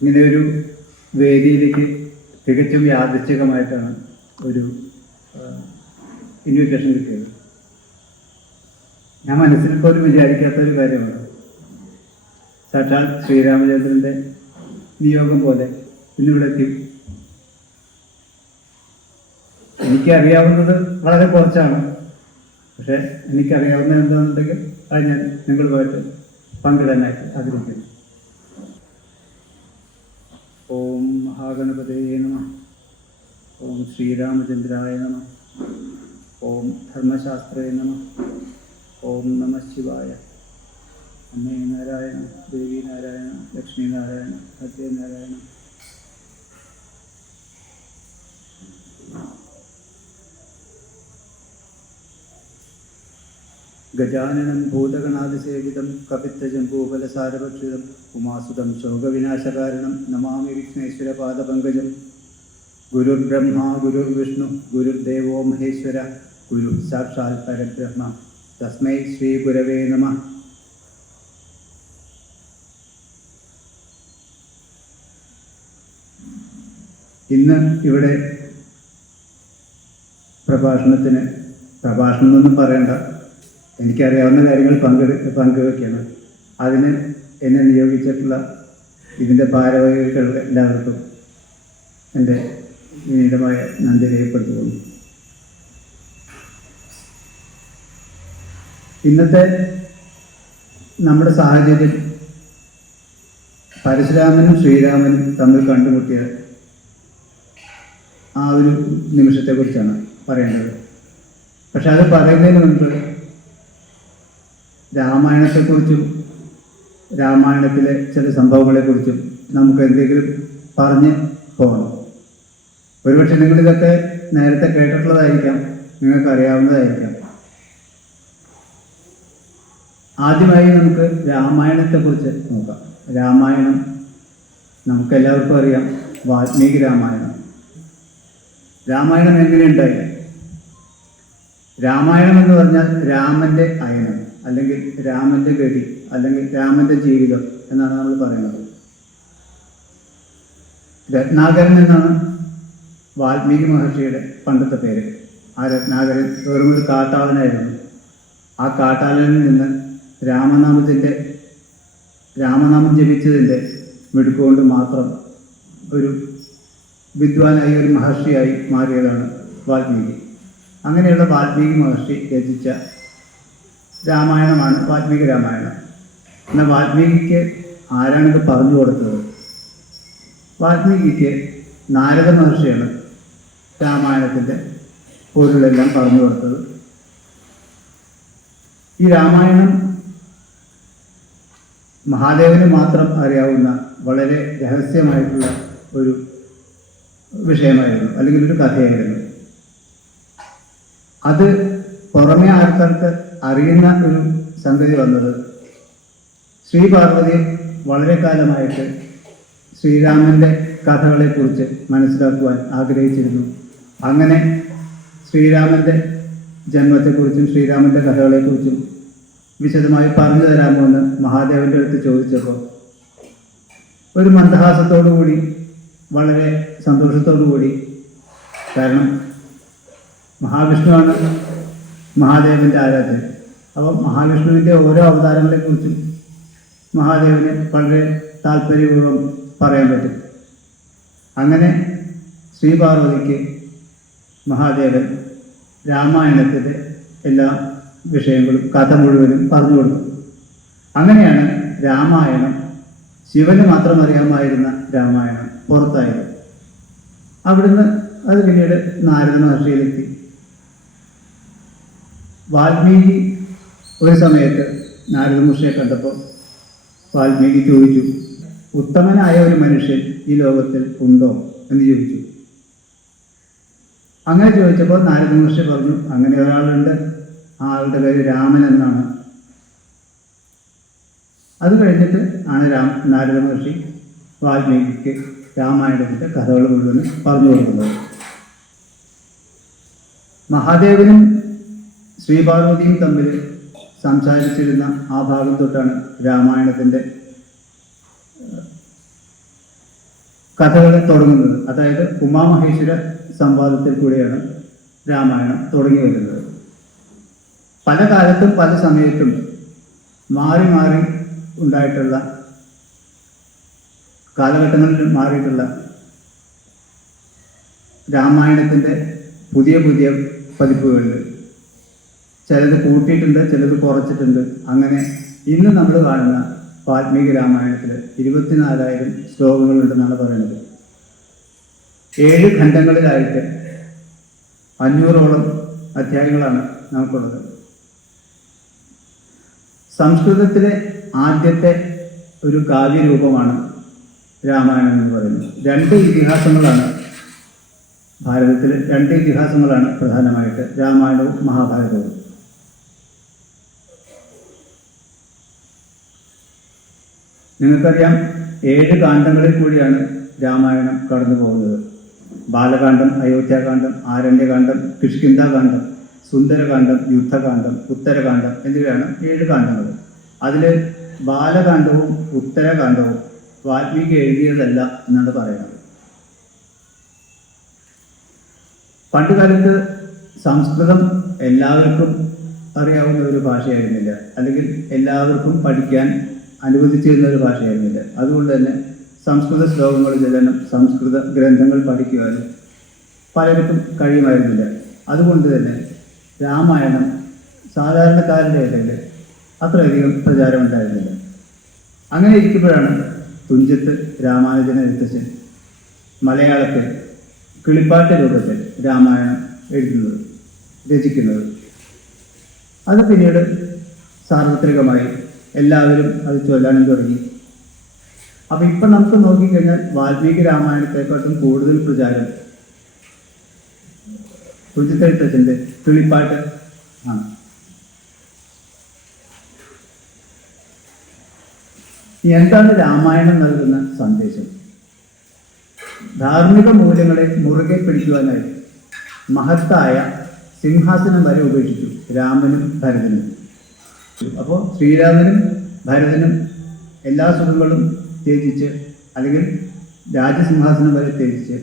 ഇങ്ങനെ ഒരു വേദിയിലേക്ക് തികച്ചും യാദൃച്ഛികമായിട്ടാണ് ഒരു ഇൻവിറ്റേഷൻ കിട്ടിയത്. ഞാൻ മനസ്സിൽ പോലും വിചാരിക്കാത്തൊരു കാര്യമാണ്. സാക്ഷാൽ ശ്രീരാമചന്ദ്രൻ്റെ നിയോഗം പോലെ ഇന്നിവിടെ എത്തി. എനിക്കറിയാവുന്നത് വളരെ കുറച്ചാണ്. പക്ഷെ എനിക്കറിയാവുന്നത് എന്താണെന്നുണ്ടെങ്കിൽ അത് ഞാൻ നിങ്ങളുമായിട്ട് പങ്കിടാനായിട്ട് ആഗ്രഹിക്കുന്നു. ഓം മഹാഗണപതയേ നമഃ. ഓം ശ്രീരാമചന്ദ്രായ നമഃ. ഓം ധർമ്മശാസ്ത്രേ നമഃ. ഓം നമഃ ശിവായ. അമ്മേ നാരായണ, ദേവി നാരായണ, ലക്ഷ്മി നാരായണ, സത്യനാരായണ. ഗജാനനം ഭൂതഗണാതിസേവിതം കപിത്തജംബൂഫലസാരഭക്ഷിതം ഉമാസുതം ശോകവിനാശകാരണം നമാമി വിഘ്നേശ്വരപാദപങ്കജം. ഗുരുർബ്രഹ്മ ഗുരുർവിഷ്ണു ഗുരുർദേവോ മഹേശ്വര ഗുരു സാക്ഷാൽ പരബ്രഹ്മ തസ്മൈ ശ്രീ ഗുരവേ നമഃ. ഇന്ന് ഇവിടെ പ്രഭാഷണം ഒന്നും പറയണ്ട, എനിക്കറിയാവുന്ന കാര്യങ്ങൾ പങ്കുവയ്ക്കണം. അതിന് എന്നെ നിയോഗിച്ചിട്ടുള്ള ഇതിൻ്റെ ഭാരവാഹികൾ എല്ലാവർക്കും എൻ്റെ വിനീതമായ നന്ദി രേഖപ്പെടുത്തുന്നു. ഇന്നത്തെ നമ്മുടെ സാഹചര്യം പരശുരാമനും ശ്രീരാമനും തമ്മിൽ കണ്ടുമുട്ടിയ ആ ഒരു നിമിഷത്തെക്കുറിച്ചാണ് പറയേണ്ടത്. പക്ഷെ അത് പറയുന്നതിന് മുൻപ് രാമായണത്തെക്കുറിച്ചും രാമായണത്തിലെ ചില സംഭവങ്ങളെക്കുറിച്ചും നമുക്ക് എന്തെങ്കിലും പറഞ്ഞ് പോകണം. ഒരുപക്ഷെ നിങ്ങളിതൊക്കെ നേരത്തെ കേട്ടിട്ടുള്ളതായിരിക്കാം, നിങ്ങൾക്കറിയാവുന്നതായിരിക്കാം. ആദ്യമായി നമുക്ക് രാമായണത്തെക്കുറിച്ച് നോക്കാം. രാമായണം നമുക്കെല്ലാവർക്കും അറിയാം, വാൽമീകി രാമായണം. രാമായണം എങ്ങനെയുണ്ടായി? രാമായണം എന്ന് പറഞ്ഞാൽ രാമൻ്റെ അയനം, അല്ലെങ്കിൽ രാമൻ്റെ ഗതി, അല്ലെങ്കിൽ രാമൻ്റെ ജീവിതം എന്നാണ് നമ്മൾ പറയുന്നത്. രത്നാകരൻ എന്നാണ് വാൽമീകി മഹർഷിയുടെ പണ്ടത്തെ പേര്. ആ രത്നാകരൻ വെറുമൊരു കാട്ടാളനായിരുന്നു. ആ കാട്ടാളനിൽ നിന്ന് രാമനാമം ജപിച്ചതിൻ്റെ മിടുക്കുകൊണ്ട് മാത്രം ഒരു വിദ്വാനായി, ഒരു മഹർഷിയായി മാറിയതാണ് വാൽമീകി. അങ്ങനെയുള്ള വാൽമീകി മഹർഷി രചിച്ച രാമായണമാണ് വാൽമീകി രാമായണം. എന്നാൽ വാൽമീകിക്ക് ആരാണിത് പറഞ്ഞു കൊടുത്തത്? വാൽമീകിക്ക് നാരദ മഹർഷിയാണ് രാമായണത്തിൻ്റെ പൊരുളെല്ലാം പറഞ്ഞു കൊടുത്തത്. ഈ രാമായണം മഹാദേവന് മാത്രം അറിയാവുന്ന വളരെ രഹസ്യമായിട്ടുള്ള ഒരു വിഷയമായിരുന്നു, അല്ലെങ്കിൽ ഒരു കഥയായിരുന്നു. അത് പുറമെ ആൾക്കാർക്ക് അറിയുന്ന ഒരു സംഗതി വന്നത് ശ്രീ പാർവതി വളരെ കാലമായിട്ട് ശ്രീരാമൻ്റെ കഥകളെക്കുറിച്ച് മനസ്സിലാക്കുവാൻ ആഗ്രഹിച്ചിരുന്നു. അങ്ങനെ ശ്രീരാമൻ്റെ ജന്മത്തെക്കുറിച്ചും ശ്രീരാമൻ്റെ കഥകളെക്കുറിച്ചും വിശദമായി പറഞ്ഞു തരാമോ എന്ന് മഹാദേവൻ്റെ അടുത്ത് ചോദിച്ചപ്പോൾ ഒരു മന്ദഹാസത്തോടു കൂടി, വളരെ സന്തോഷത്തോടു കൂടി, കാരണം മഹാവിഷ്ണുവാണ് മഹാദേവൻ്റെ ആരാധന. അപ്പോൾ മഹാവിഷ്ണുവിൻ്റെ ഓരോ അവതാരങ്ങളെക്കുറിച്ചും മഹാദേവന് വളരെ താല്പര്യപൂർവ്വം പറയാൻ പറ്റും. അങ്ങനെ ശ്രീ പാർവതിക്ക് മഹാദേവൻ രാമായണത്തിൻ്റെ എല്ലാ വിഷയങ്ങളും, കഥ മുഴുവനും പറഞ്ഞു കൊടുത്തു. അങ്ങനെയാണ് രാമായണം, ശിവന് മാത്രം അറിയാമായിരുന്ന രാമായണം പുറത്തായത്. അവിടുന്ന് അത് പിന്നീട് നാരദ മഹർഷിയിലെത്തി. വാൽമീകി ഒരു സമയത്ത് നാരദ മഹർഷിയെ കണ്ടപ്പോൾ വാൽമീകി ചോദിച്ചു, ഉത്തമനായ ഒരു മനുഷ്യൻ ഈ ലോകത്തിൽ ഉണ്ടോ എന്ന് ചോദിച്ചു. അങ്ങനെ ചോദിച്ചപ്പോൾ നാരദ മഹർഷി പറഞ്ഞു, അങ്ങനെ ഒരാളുണ്ട്, ആ ആളുടെ പേര് രാമൻ എന്നാണ്. അത് കഴിഞ്ഞിട്ട് ആണ് നാരദ മഹർഷി വാൽമീകിക്ക് രാമായണത്തിൻ്റെ കഥകൾ മുഴുവൻ പറഞ്ഞു കൊടുക്കുന്നത്. മഹാദേവനും ശ്രീപാർവതിയും തമ്മിൽ സംസാരിച്ചിരുന്ന ആ ഭാഗം തൊട്ടാണ് രാമായണത്തിൻ്റെ കഥകൾ തുടങ്ങുന്നത്. അതായത് ഉമാമഹേശ്വര സംവാദത്തിൽ കൂടെയാണ് രാമായണം തുടങ്ങി വരുന്നത്. പല കാലത്തും പല സമയത്തും മാറി മാറി ഉണ്ടായിട്ടുള്ള കാലഘട്ടങ്ങളിൽ മാറിയിട്ടുള്ള രാമായണത്തിൻ്റെ പുതിയ പുതിയ പതിപ്പുകളുണ്ട്. ചിലത് കൂട്ടിയിട്ടുണ്ട്, ചിലത് കുറച്ചിട്ടുണ്ട്. അങ്ങനെ ഇന്ന് നമ്മൾ കാണുന്ന വാൽമീകി രാമായണത്തിൽ 24,000 ശ്ലോകങ്ങളുണ്ടെന്നാണ് പറയുന്നത്. 7 ഖണ്ഡങ്ങളിലായിട്ട് 500ഓളം അധ്യായങ്ങളാണ് നമുക്കുള്ളത്. സംസ്കൃതത്തിലെ ആദ്യത്തെ ഒരു കാവ്യരൂപമാണ് രാമായണം എന്ന് പറയുന്നത്. 2 ഇതിഹാസങ്ങളാണ് ഭാരതത്തിൽ. 2 ഇതിഹാസങ്ങളാണ് പ്രധാനമായിട്ട്, രാമായണവും മഹാഭാരതവും. നിങ്ങൾക്കറിയാം, 7 കാണ്ഡങ്ങളിൽ കൂടിയാണ് രാമായണം കടന്നു പോകുന്നത്. ബാലകാന്ഡം, അയോധ്യാകാന്ഡം, ആരണ്യകാന്ഡം, കിഷ്കിന്ധാകാന്ഡം, സുന്ദരകാന്ഡം, യുദ്ധകാന്ഡം, ഉത്തരകാന്ഡം എന്നിവയാണ് 7 കാണ്ഡങ്ങൾ. അതിൽ ബാലകാന്ഡവും ഉത്തരകാന്ഡവും വാൽമീകി എഴുതിയതല്ല എന്നാണ് പറയുന്നത്. പണ്ടുകാലത്ത് സംസ്കൃതം എല്ലാവർക്കും അറിയാവുന്ന ഒരു ഭാഷയായിരുന്നില്ല, അല്ലെങ്കിൽ എല്ലാവർക്കും പഠിക്കാൻ അനുവദിച്ചിരുന്ന ഒരു ഭാഷയായിരുന്നില്ല. അതുകൊണ്ട് തന്നെ സംസ്കൃത ശ്ലോകങ്ങൾ ചൊല്ലാനും സംസ്കൃത ഗ്രന്ഥങ്ങൾ പഠിക്കുവാനും പലർക്കും കഴിയുമായിരുന്നില്ല. അതുകൊണ്ട് തന്നെ രാമായണം സാധാരണക്കാരുടെ ഇടയിൽ അത്രയധികം പ്രചാരമുണ്ടായിരുന്നില്ല. അങ്ങനെ ഇരിക്കുമ്പോഴാണ് തുഞ്ചത്ത് രാമാനുജൻ എഴുത്തച്ഛൻ മലയാളത്തിൽ കിളിപ്പാട്ട് രൂപത്തിൽ രാമായണം എഴുതുന്നത്, രചിക്കുന്നത്. അത് പിന്നീട് സാർവത്രികമായി എല്ലാവരും അത് ചൊല്ലാനും തുടങ്ങി. അപ്പം ഇപ്പം നമുക്ക് നോക്കിക്കഴിഞ്ഞാൽ വാൽമീകി രാമായണത്തെക്കാട്ടും കൂടുതൽ പ്രചാരം തുഞ്ചത്ത് എഴുത്തച്ഛൻ്റെ കിളിപ്പാട്ട് ആണ്. എന്താണ് രാമായണം നൽകുന്ന സന്ദേശം? ധാർമ്മിക മൂല്യങ്ങളെ മുറുകെ പിടിക്കുവാനായി മഹത്തായ സിംഹാസനം വരെ ഉപേക്ഷിച്ചു രാമനും ഭരതനും. അപ്പോൾ ശ്രീരാമനും ഭരതനും എല്ലാ സുഖങ്ങളും ത്യജിച്ച്, അല്ലെങ്കിൽ രാജസിംഹാസനം വരെ ത്യജിച്ച്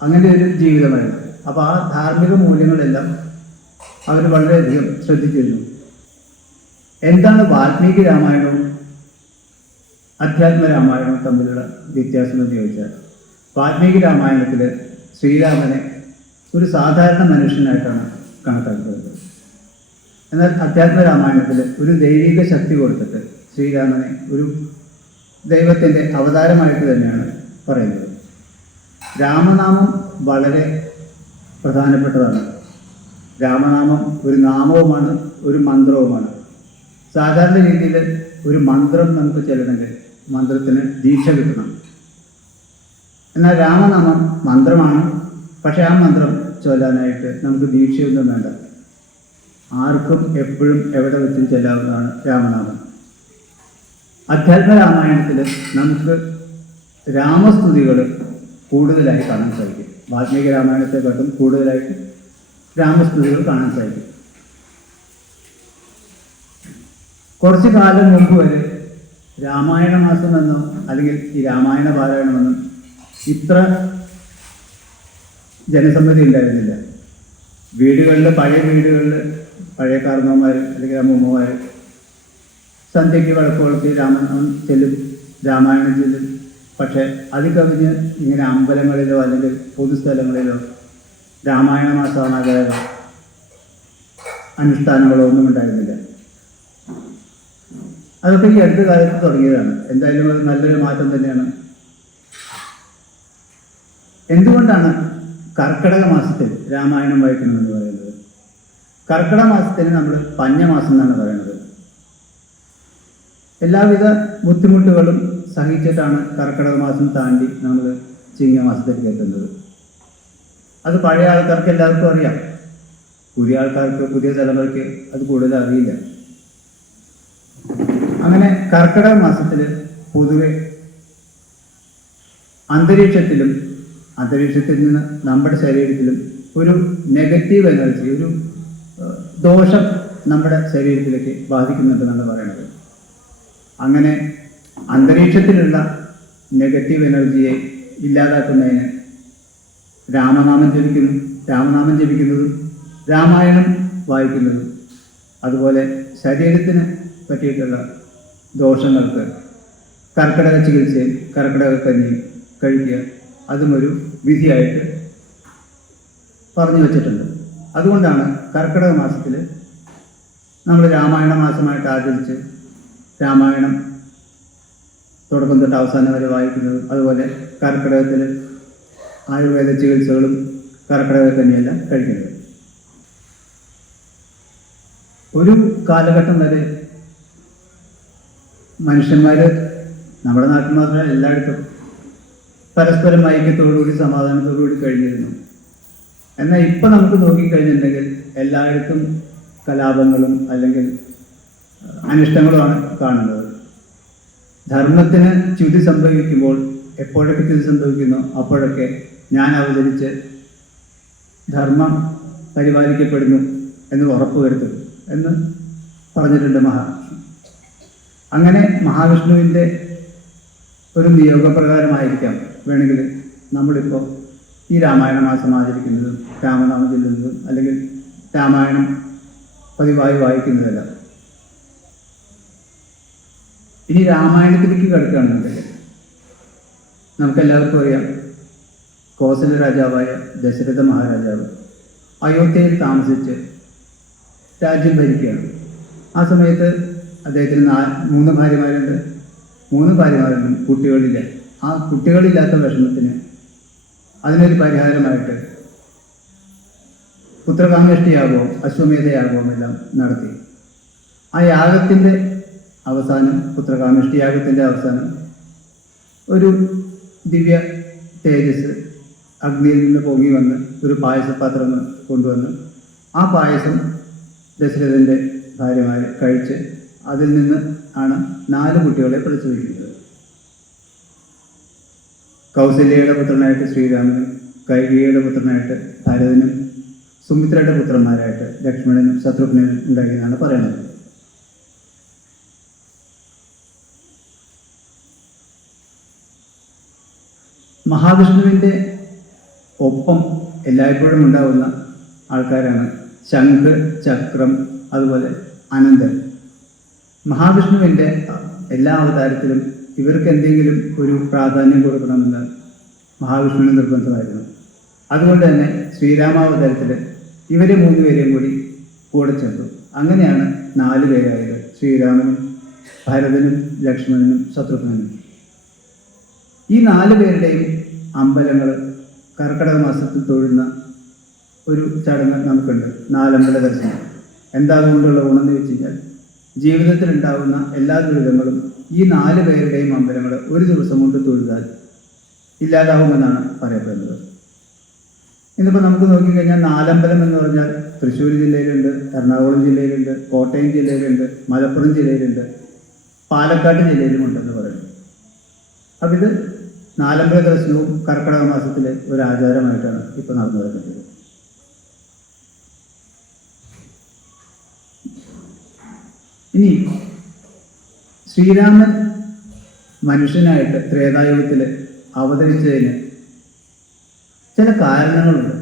അങ്ങനെ ഒരു ജീവിതമായിരുന്നു. അപ്പോൾ ആ ധാർമ്മിക മൂല്യങ്ങളെല്ലാം അവർ വളരെയധികം ശ്രദ്ധിച്ചിരുന്നു. എന്താണ് വാൽമീകി രാമായണവും അധ്യാത്മ രാമായണവും തമ്മിലുള്ള വ്യത്യാസം എന്ന് ചോദിച്ചാൽ, വാൽമീകി രാമായണത്തിൽ ശ്രീരാമനെ ഒരു സാധാരണ മനുഷ്യനായിട്ടാണ് കണക്കാക്കുന്നത്. എന്നാൽ അധ്യാത്മ രാമായണത്തിൽ ഒരു ദൈവിക ശക്തി കൊടുത്തിട്ട് ശ്രീരാമനെ ഒരു ദൈവത്തിൻ്റെ അവതാരമായിട്ട് തന്നെയാണ് പറയുന്നത്. രാമനാമം വളരെ പ്രധാനപ്പെട്ടതാണ്. രാമനാമം ഒരു നാമവുമാണ്, ഒരു മന്ത്രവുമാണ്. സാധാരണ രീതിയിൽ ഒരു മന്ത്രം നമുക്ക് ചെല്ലണമെങ്കിൽ മന്ത്രത്തിന് ദീക്ഷ കിട്ടണം. എന്നാൽ രാമനാമം മന്ത്രമാണ്, പക്ഷെ ആ മന്ത്രം ചൊല്ലാനായിട്ട് നമുക്ക് ദീക്ഷയൊന്നും വേണ്ട. ആർക്കും എപ്പോഴും എവിടെ വെച്ചും ചെല്ലാവുന്നതാണ് രാമനാമം. അധ്യാത്മ രാമായണത്തിൽ നമുക്ക് രാമസ്തുതികൾ കൂടുതലായി കാണാൻ സാധിക്കും. വാൽമീകി രാമായണത്തെക്കാട്ടും കൂടുതലായിട്ട് രാമസ്തുതികൾ കാണാൻ സാധിക്കും. കുറച്ച് കാലം മുമ്പ് വരെ രാമായണ മാസം എന്നോ അല്ലെങ്കിൽ ഈ രാമായണ പാരായണമെന്നും ഇത്ര ജനസമ്മതി ഉണ്ടായിരുന്നില്ല. വീടുകളിൽ, പഴയ വീടുകളിൽ പഴയ കാരണവന്മാർ അല്ലെങ്കിൽ അമ്മൂമ്മമാർ സന്ധ്യയ്ക്ക് വിളക്ക് കൊളുത്തി രാമായണം ചെല്ലും, രാമായണം ചെല്ലും. പക്ഷെ അത് കവിഞ്ഞ് ഇങ്ങനെ അമ്പലങ്ങളിലോ അല്ലെങ്കിൽ പൊതുസ്ഥലങ്ങളിലോ രാമായണ മാസമാകാതെ അനുഷ്ഠാനങ്ങളോ ഒന്നും ഉണ്ടായിരുന്നില്ല. അതൊക്കെ ഈ അടുത്ത കാലത്ത് തുടങ്ങിയതാണ്. എന്തായാലും അത് നല്ലൊരു മാറ്റം തന്നെയാണ്. എന്തുകൊണ്ടാണ് കർക്കിടക മാസത്തിൽ രാമായണം വായിക്കണമെന്ന് പറയുന്നത്? കർക്കിടക മാസത്തിന് നമ്മൾ പഞ്ഞമാസം എന്നാണ് പറയുന്നത്. എല്ലാവിധ ബുദ്ധിമുട്ടുകളും സഹിച്ചിട്ടാണ് കർക്കിടക മാസം താണ്ടി നമ്മൾ ചിങ്ങമാസത്തിലേക്ക് എത്തുന്നത്. അത് പഴയ ആൾക്കാർക്ക് എല്ലാവർക്കും അറിയാം. പുതിയ ആൾക്കാർക്ക്, പുതിയ തലമുറയ്ക്ക് അത് കൂടുതൽ അറിയില്ല. അങ്ങനെ കർക്കിടക മാസത്തിൽ പൊതുവെ അന്തരീക്ഷത്തിൽ നിന്ന് നമ്മുടെ ശരീരത്തിലും ഒരു നെഗറ്റീവ് എനർജി, ഒരു ദോഷം നമ്മുടെ ശരീരത്തിലേക്ക് ബാധിക്കുന്നുണ്ടെന്നാണ് പറയുന്നത്. അങ്ങനെ അന്തരീക്ഷത്തിലുള്ള നെഗറ്റീവ് എനർജിയെ ഇല്ലാതാക്കുന്നതിന് രാമനാമം ജപിക്കുന്നതും രാമായണം വായിക്കുന്നതും, അതുപോലെ ശരീരത്തിന് പറ്റിയിട്ടുള്ള ദോഷങ്ങൾക്ക് കർക്കിടക ചികിത്സയും കർക്കിടക കഞ്ഞിയും കഴിക്കുക, അതും ഒരു വിധിയായിട്ട് പറഞ്ഞു വച്ചിട്ടുണ്ട്. അതുകൊണ്ടാണ് കർക്കിടക മാസത്തിൽ നമ്മൾ രാമായണ മാസമായിട്ട് ആചരിച്ച് രാമായണം തുടക്കം തൊട്ട് അവസാനം വരെ വായിക്കുന്നതും, അതുപോലെ കർക്കിടകത്തിൽ ആയുർവേദ ചികിത്സകളും കർക്കിടക കഞ്ഞിയെല്ലാം കഴിക്കുന്നത്. ഒരു കാലഘട്ടം വരെ മനുഷ്യന്മാർ നമ്മുടെ നാട്ടിൽ മാത്രമല്ല എല്ലായിടത്തും പരസ്പരം ഐക്യത്തോടുകൂടി സമാധാനത്തോടുകൂടി കഴിഞ്ഞിരുന്നു. എന്നാൽ ഇപ്പം നമുക്ക് നോക്കിക്കഴിഞ്ഞിട്ടുണ്ടെങ്കിൽ എല്ലായിടത്തും കലാപങ്ങളും അല്ലെങ്കിൽ അനിഷ്ടങ്ങളുമാണ് കാണുന്നത്. ധർമ്മത്തിന് ച്യുതി സംഭവിക്കുമ്പോൾ എപ്പോഴൊക്കെ ച്യുതി സംഭവിക്കുന്നോ അപ്പോഴൊക്കെ ഞാൻ അവതരിച്ച് ധർമ്മം പരിപാലിക്കപ്പെടുന്നു എന്ന് ഉറപ്പുവരുത്തും എന്ന് പറഞ്ഞിട്ടുണ്ട് മഹാവിഷ്ണു. അങ്ങനെ മഹാവിഷ്ണുവിൻ്റെ ഒരു നിയോഗപ്രകാരമായിരിക്കാം വേണമെങ്കിൽ നമ്മളിപ്പോൾ ഈ രാമായണ മാസം ആചരിക്കുന്നതും രാമനാമം ചൊല്ലുന്നതും അല്ലെങ്കിൽ രാമായണം പതിവായി വായിക്കുന്നതല്ല. ഇനി രാമായണത്തിലേക്ക് കിടക്കുകയാണെന്നുണ്ടെങ്കിൽ നമുക്കെല്ലാവർക്കും അറിയാം, കോസല രാജാവായ ദശരഥ മഹാരാജാവ് അയോധ്യയിൽ താമസിച്ച് രാജ്യം ഭരിക്കുകയാണ്. ആ സമയത്ത് അദ്ദേഹത്തിന് 3 ഭാര്യമാരുണ്ട്. 3 ഭാര്യമാരിലും കുട്ടികളില്ല. ആ കുട്ടികളില്ലാത്ത വിഷമത്തിന് അതിനൊരു പരിഹാരമായിട്ട് പുത്രകാമേഷ്ടിയാകവും അശ്വമേധയാകവും എല്ലാം നടത്തി. ആ യാഗത്തിൻ്റെ അവസാനം, പുത്രകാമേഷ്ടി യാഗത്തിൻ്റെ അവസാനം, ഒരു ദിവ്യ തേജസ് അഗ്നിയിൽ നിന്ന് പൊങ്ങി വന്ന് ഒരു പായസപാത്രം കൊണ്ടുവന്ന് ആ പായസം ദശരഥൻ്റെ ഭാര്യമാർ കഴിച്ച് അതിൽ നിന്ന് ആണ് 4 കുട്ടികളെ പ്രസവിക്കുന്നത്. കൗസല്യയുടെ പുത്രനായിട്ട് ശ്രീരാമനും, കൈകേയിയുടെ പുത്രനായിട്ട് ഭരതനും, സുമിത്രയുടെ പുത്രന്മാരായിട്ട് ലക്ഷ്മണനും ശത്രുഘ്നനും ഉണ്ടാക്കിയെന്നാണ് പറയുന്നത്. മഹാവിഷ്ണുവിൻ്റെ ഒപ്പം എല്ലായ്പ്പോഴും ഉണ്ടാവുന്ന ആൾക്കാരാണ് ശംഖ്, ചക്രം, അതുപോലെ അനന്തൻ. മഹാവിഷ്ണുവിൻ്റെ എല്ലാ അവതാരത്തിലും ഇവർക്ക് എന്തെങ്കിലും ഒരു പ്രാധാന്യം കൊടുക്കണമെന്ന് മഹാവിഷ്ണുവിന് നിർബന്ധമായിരുന്നു. അതുകൊണ്ട് തന്നെ ശ്രീരാമാവതാരത്തിൽ ഇവരെ 3 പേരെയും കൂടെ ചേർത്തു. അങ്ങനെയാണ് 4 പേരായത്: ശ്രീരാമനും, ഭരതനും, ലക്ഷ്മണനും, ശത്രുഘ്നനും. ഈ 4 പേരുടെയും അമ്പലങ്ങൾ കർക്കിടക മാസത്തിൽ തൊഴുന്ന ഒരു ചടങ്ങ് നമുക്കുണ്ട്, 4 അമ്പല ദർശനം. എന്താ കൊണ്ടുള്ള ഗുണമെന്ന് വെച്ച് കഴിഞ്ഞാൽ ജീവിതത്തിൽ ഉണ്ടാകുന്ന എല്ലാ ദുരിതങ്ങളും ഈ 4 പേരുടെയും അമ്പലങ്ങൾ ഒരു ദിവസം കൊണ്ട് തൊഴുതാൽ ഇല്ലാതാവുമെന്നാണ് പറയപ്പെടുന്നത്. ഇന്നിപ്പോൾ നമുക്ക് നോക്കിക്കഴിഞ്ഞാൽ 4 അമ്പലം എന്ന് പറഞ്ഞാൽ തൃശ്ശൂർ ജില്ലയിലുണ്ട്, എറണാകുളം ജില്ലയിലുണ്ട്, കോട്ടയം ജില്ലയിലുണ്ട്, മലപ്പുറം ജില്ലയിലുണ്ട്, പാലക്കാട് ജില്ലയിലുമുണ്ടെന്ന് പറയുന്നു. അപ്പം ഇത് 4 അമ്പല ദർശനവും കർക്കിടക മാസത്തിലെ ഒരു ആചാരമായിട്ടാണ് ഇപ്പോൾ നടന്നു വരുന്നത്. ഇനി ശ്രീരാമൻ മനുഷ്യനായിട്ട് ത്രേതായുഗത്തിൽ അവതരിച്ചതിന് ചില കാരണങ്ങളുണ്ട്.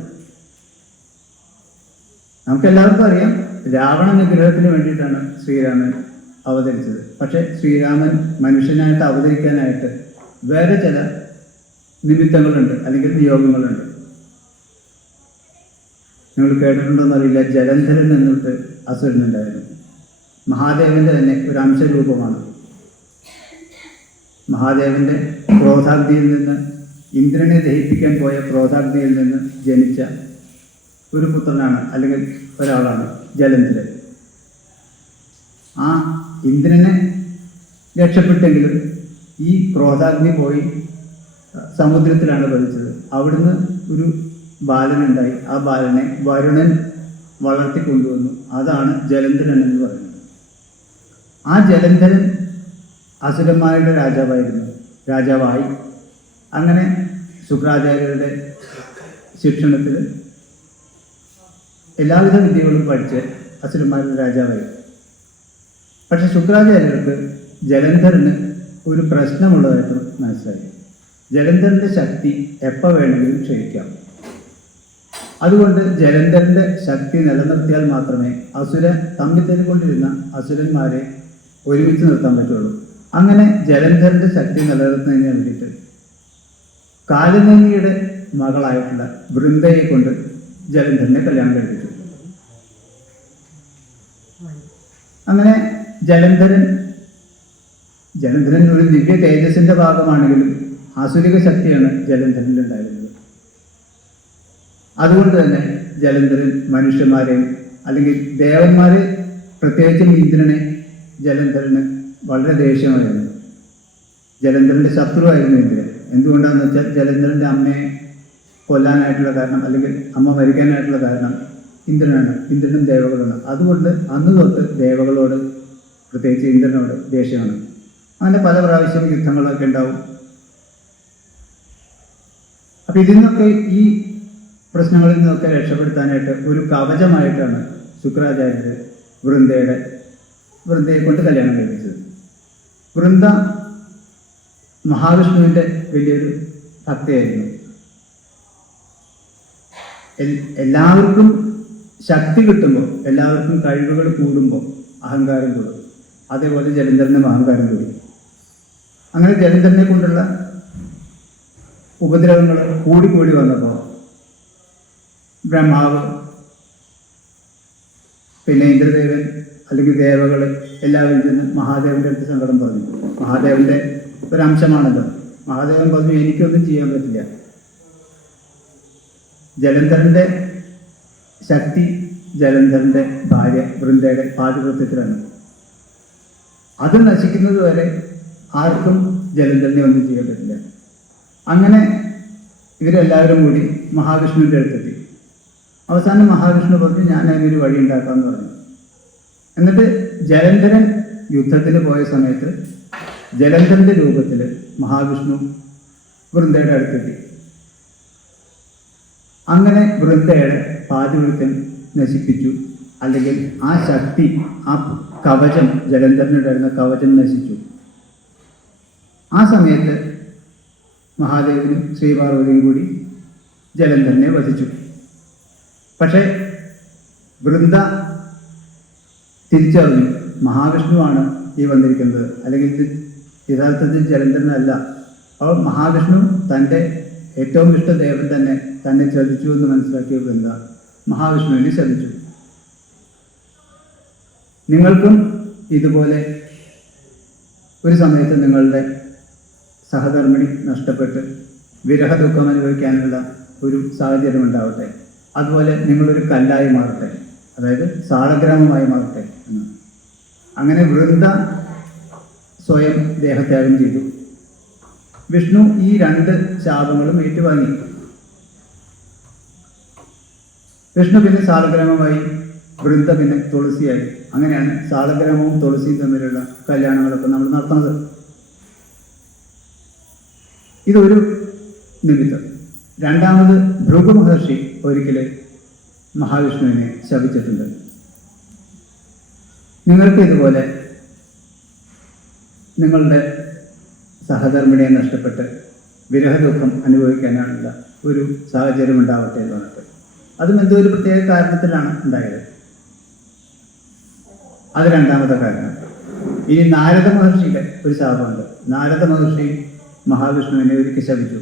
നമുക്കെല്ലാവർക്കും അറിയാം, രാവണ നിഗ്രഹത്തിന് വേണ്ടിയിട്ടാണ് ശ്രീരാമൻ അവതരിച്ചത്. പക്ഷെ ശ്രീരാമൻ മനുഷ്യനായിട്ട് അവതരിക്കാനായിട്ട് വേറെ ചില നിമിത്തങ്ങളുണ്ട്, അല്ലെങ്കിൽ നിയോഗങ്ങളുണ്ട്. നിങ്ങൾ കേട്ടിട്ടുണ്ടോയെന്നറിയില്ല, ജലന്ധരൻ എന്നിട്ട് അസുരനുണ്ടായിരുന്നു. മഹാദേവന്റെ തന്നെ ഒരു അംശരൂപമാണ്. മഹാദേവന്റെ ക്രോധാഗ്നിയിൽ നിന്ന്, ഇന്ദ്രനെ ദഹിപ്പിക്കാൻ പോയ ക്രോധാഗ്നിയിൽ നിന്ന് ജനിച്ച ഒരു പുത്രനാണ്, അല്ലെങ്കിൽ ഒരാളാണ് ജലന്ധരൻ. ആ ഇന്ദ്രനെ രക്ഷപ്പെട്ടെങ്കിലും ഈ ക്രോധാഗ്നി പോയി സമുദ്രത്തിലാണ് പതിച്ചത്. അവിടുന്ന് ഒരു ബാലനുണ്ടായി. ആ ബാലനെ വരുണൻ വളർത്തിക്കൊണ്ടുവന്നു. അതാണ് ജലന്ധരൻ എന്ന് പറയുന്നത്. ആ ജലന്ധരൻ അസുരന്മാരുടെ രാജാവായി. അങ്ങനെ ശുക്രാചാര്യരുടെ ശിക്ഷണത്തിൽ എല്ലാവിധ വിദ്യകളും പഠിച്ച് അസുരന്മാരുടെ രാജാവായി. പക്ഷെ ശുക്രാചാര്യർക്ക് ജലന്ധരന് ഒരു പ്രശ്നമുള്ളതായിട്ട് മനസ്സിലായി. ജലന്ധരന്റെ ശക്തി എപ്പോൾ വേണമെങ്കിലും ക്ഷയിക്കാം. അതുകൊണ്ട് ജലന്ധരന്റെ ശക്തി നിലനിർത്തിയാൽ മാത്രമേ തമ്മിൽ തല്ലിക്കൊണ്ടിരുന്ന അസുരന്മാരെ ഒരുമിച്ച് നിർത്താൻ പറ്റുള്ളൂ. അങ്ങനെ ജലന്ധരന്റെ ശക്തി നിലനിർത്തുന്നതിന് വേണ്ടിയിട്ട് കാലനേമിയുടെ മകളായിട്ടുള്ള വൃന്ദയെ കൊണ്ട് ജലന്ധരനെ കല്യാണം കഴിപ്പിച്ചു. അങ്ങനെ ജലന്ധരൻ ഒരു ദിവ്യ തേജസ്സിന്റെ ഭാഗമാണെങ്കിലും ആസുരിക ശക്തിയാണ് ജലന്ധരനിൽ ഉണ്ടായിരുന്നത്. അതുകൊണ്ട് തന്നെ ജലന്ധരൻ മനുഷ്യന്മാരെയും അല്ലെങ്കിൽ ദേവന്മാരെ, പ്രത്യേകിച്ചും ഇന്ദ്രനെ, ജലന്ധരന് വളരെ ദേഷ്യമായിരുന്നു. ജലന്ധരന്റെ ശത്രുവായിരുന്നു ഇന്ദ്രൻ. എന്തുകൊണ്ടാണെന്ന് വെച്ചാൽ ജലന്ധരന്റെ അമ്മയെ കൊല്ലാനായിട്ടുള്ള കാരണം, അല്ലെങ്കിൽ അമ്മ മരിക്കാനായിട്ടുള്ള കാരണം ഇന്ദ്രനാണ്. ഇന്ദ്രനും ദേവകളാണ്. അതുകൊണ്ട് അന്ന് തൊട്ട് ദേവകളോട്, പ്രത്യേകിച്ച് ഇന്ദ്രനോട് ദേഷ്യമാണ്. അങ്ങനെ പല പ്രാവശ്യം യുദ്ധങ്ങളൊക്കെ ഉണ്ടാവും. അപ്പം ഇതിൽ നിന്നൊക്കെ, ഈ പ്രശ്നങ്ങളിൽ നിന്നൊക്കെ രക്ഷപ്പെടുത്താനായിട്ട് ഒരു കവചമായിട്ടാണ് ശുക്രാചാര്യർ വൃന്ദയെ കൊണ്ട് കല്യാണം കഴിപ്പിച്ചത്. വൃന്ദ മഹാവിഷ്ണുവിൻ്റെ വലിയൊരു ഭക്തയായിരുന്നു. എല്ലാവർക്കും ശക്തി കിട്ടുമ്പോൾ, എല്ലാവർക്കും കഴിവുകൾ കൂടുമ്പോൾ അഹങ്കാരം കൂടും. അതേപോലെ ജലന്ധരനും അഹങ്കാരം കൂടി. അങ്ങനെ ജലന്ധരനെ കൊണ്ടുള്ള ഉപദ്രവങ്ങൾ കൂടി വന്നപ്പോൾ ബ്രഹ്മാവ്, പിന്നെ ഇന്ദ്രദേവൻ അല്ലെങ്കിൽ ദേവകൾ എല്ലാവരും ചെന്ന് മഹാദേവന്റെ അടുത്ത് സങ്കടം പറഞ്ഞു. മഹാദേവന്റെ ഒരംശമാണല്ലോ. മഹാദേവൻ പറഞ്ഞു, എനിക്കൊന്നും ചെയ്യാൻ പറ്റില്ല. ജലന്ധരന്റെ ശക്തി ജലന്ധരന്റെ ഭാര്യ വൃന്ദയുടെ പാതിവൃത്യത്തിലാണ്. അത് നശിക്കുന്നത് വരെ ആർക്കും ജലന്ധരനെ ഒന്നും ചെയ്യാൻ പറ്റില്ല. അങ്ങനെ ഇവരെല്ലാവരും കൂടി മഹാവിഷ്ണുവിൻ്റെ അടുത്തെത്തി. അവസാനം മഹാവിഷ്ണു പറഞ്ഞു, ഞാൻ അതിനൊരു വഴി ഉണ്ടാക്കാമെന്ന് പറഞ്ഞു. എന്നിട്ട് ജലന്ധരൻ യുദ്ധത്തിന് പോയ സമയത്ത് ജലന്ധരന്റെ രൂപത്തിൽ മഹാവിഷ്ണു വൃന്ദയുടെ അടുത്തെത്തി. അങ്ങനെ വൃന്ദയുടെ പാതിവൃത്യം നശിപ്പിച്ചു. അല്ലെങ്കിൽ ആ ശക്തി, ആ കവചം, ജലന്ധരനുണ്ടായിരുന്ന കവചം നശിച്ചു. ആ സമയത്ത് മഹാദേവനും ശ്രീപാർവതിയും കൂടി ജലന്ധരനെ വധിച്ചു. പക്ഷേ വൃന്ദ തിരിച്ചറിഞ്ഞു, മഹാവിഷ്ണുവാണ് ഈ വന്നിരിക്കുന്നത്, അല്ലെങ്കിൽ ഇത് യഥാർത്ഥത്തിൽ ജലന്ധരനല്ല. അപ്പോൾ മഹാവിഷ്ണു തൻ്റെ ഏറ്റവും ഇഷ്ടദേവൻ തന്നെ ചതിച്ചു എന്ന് മനസ്സിലാക്കിയ വൃന്ദ മഹാവിഷ്ണുവിനെ ചതിച്ചു. നിങ്ങൾക്കും ഇതുപോലെ ഒരു സമയത്ത് നിങ്ങളുടെ സഹധർമ്മിണി നഷ്ടപ്പെട്ട് വിരഹ ദുഃഖം അനുഭവിക്കാനുള്ള ഒരു സാഹചര്യം ഉണ്ടാവട്ടെ. അതുപോലെ നിങ്ങളൊരു കല്ലായി മാറട്ടെ, അതായത് സാളഗ്രാമമായി മാറട്ടെ എന്ന്. അങ്ങനെ വൃന്ദ സ്വയം ദേഹത്യാഗം ചെയ്തു. വിഷ്ണു ഈ 2 ശാപങ്ങളും ഏറ്റുവാങ്ങി. വിഷ്ണു പിന്നെ സാളഗ്രാമമായി, വൃന്ദ പിന്നെ തുളസിയായി. അങ്ങനെയാണ് സാളഗ്രാമവും തുളസിയും തമ്മിലുള്ള കല്യാണങ്ങളൊക്കെ നമ്മൾ നടത്തുന്നത്. ഇതൊരു നിമിത്തം. രണ്ടാമത് ഭൃഗു മഹർഷി ഒരിക്കൽ മഹാവിഷ്ണുവിനെ ശപിച്ചിട്ടുണ്ട്. നിങ്ങൾക്ക് ഇതുപോലെ നിങ്ങളുടെ സഹധർമ്മിണിയെ നഷ്ടപ്പെട്ട് വിരഹദുഃഖം അനുഭവിക്കാനുള്ള ഒരു സാഹചര്യം ഉണ്ടാവട്ടെ എന്ന് പറഞ്ഞിട്ട്. അതും എന്തോ ഒരു പ്രത്യേക കാരണത്തിലാണ് ഉണ്ടായത്. അത് രണ്ടാമത്തെ കാരണം. ഇനി നാരദ മഹർഷിയുടെ ഒരു ശാപമുണ്ട്. നാരദ മഹർഷി മഹാവിഷ്ണുവിനെ ഒരിക്കൽ ശപിച്ചു.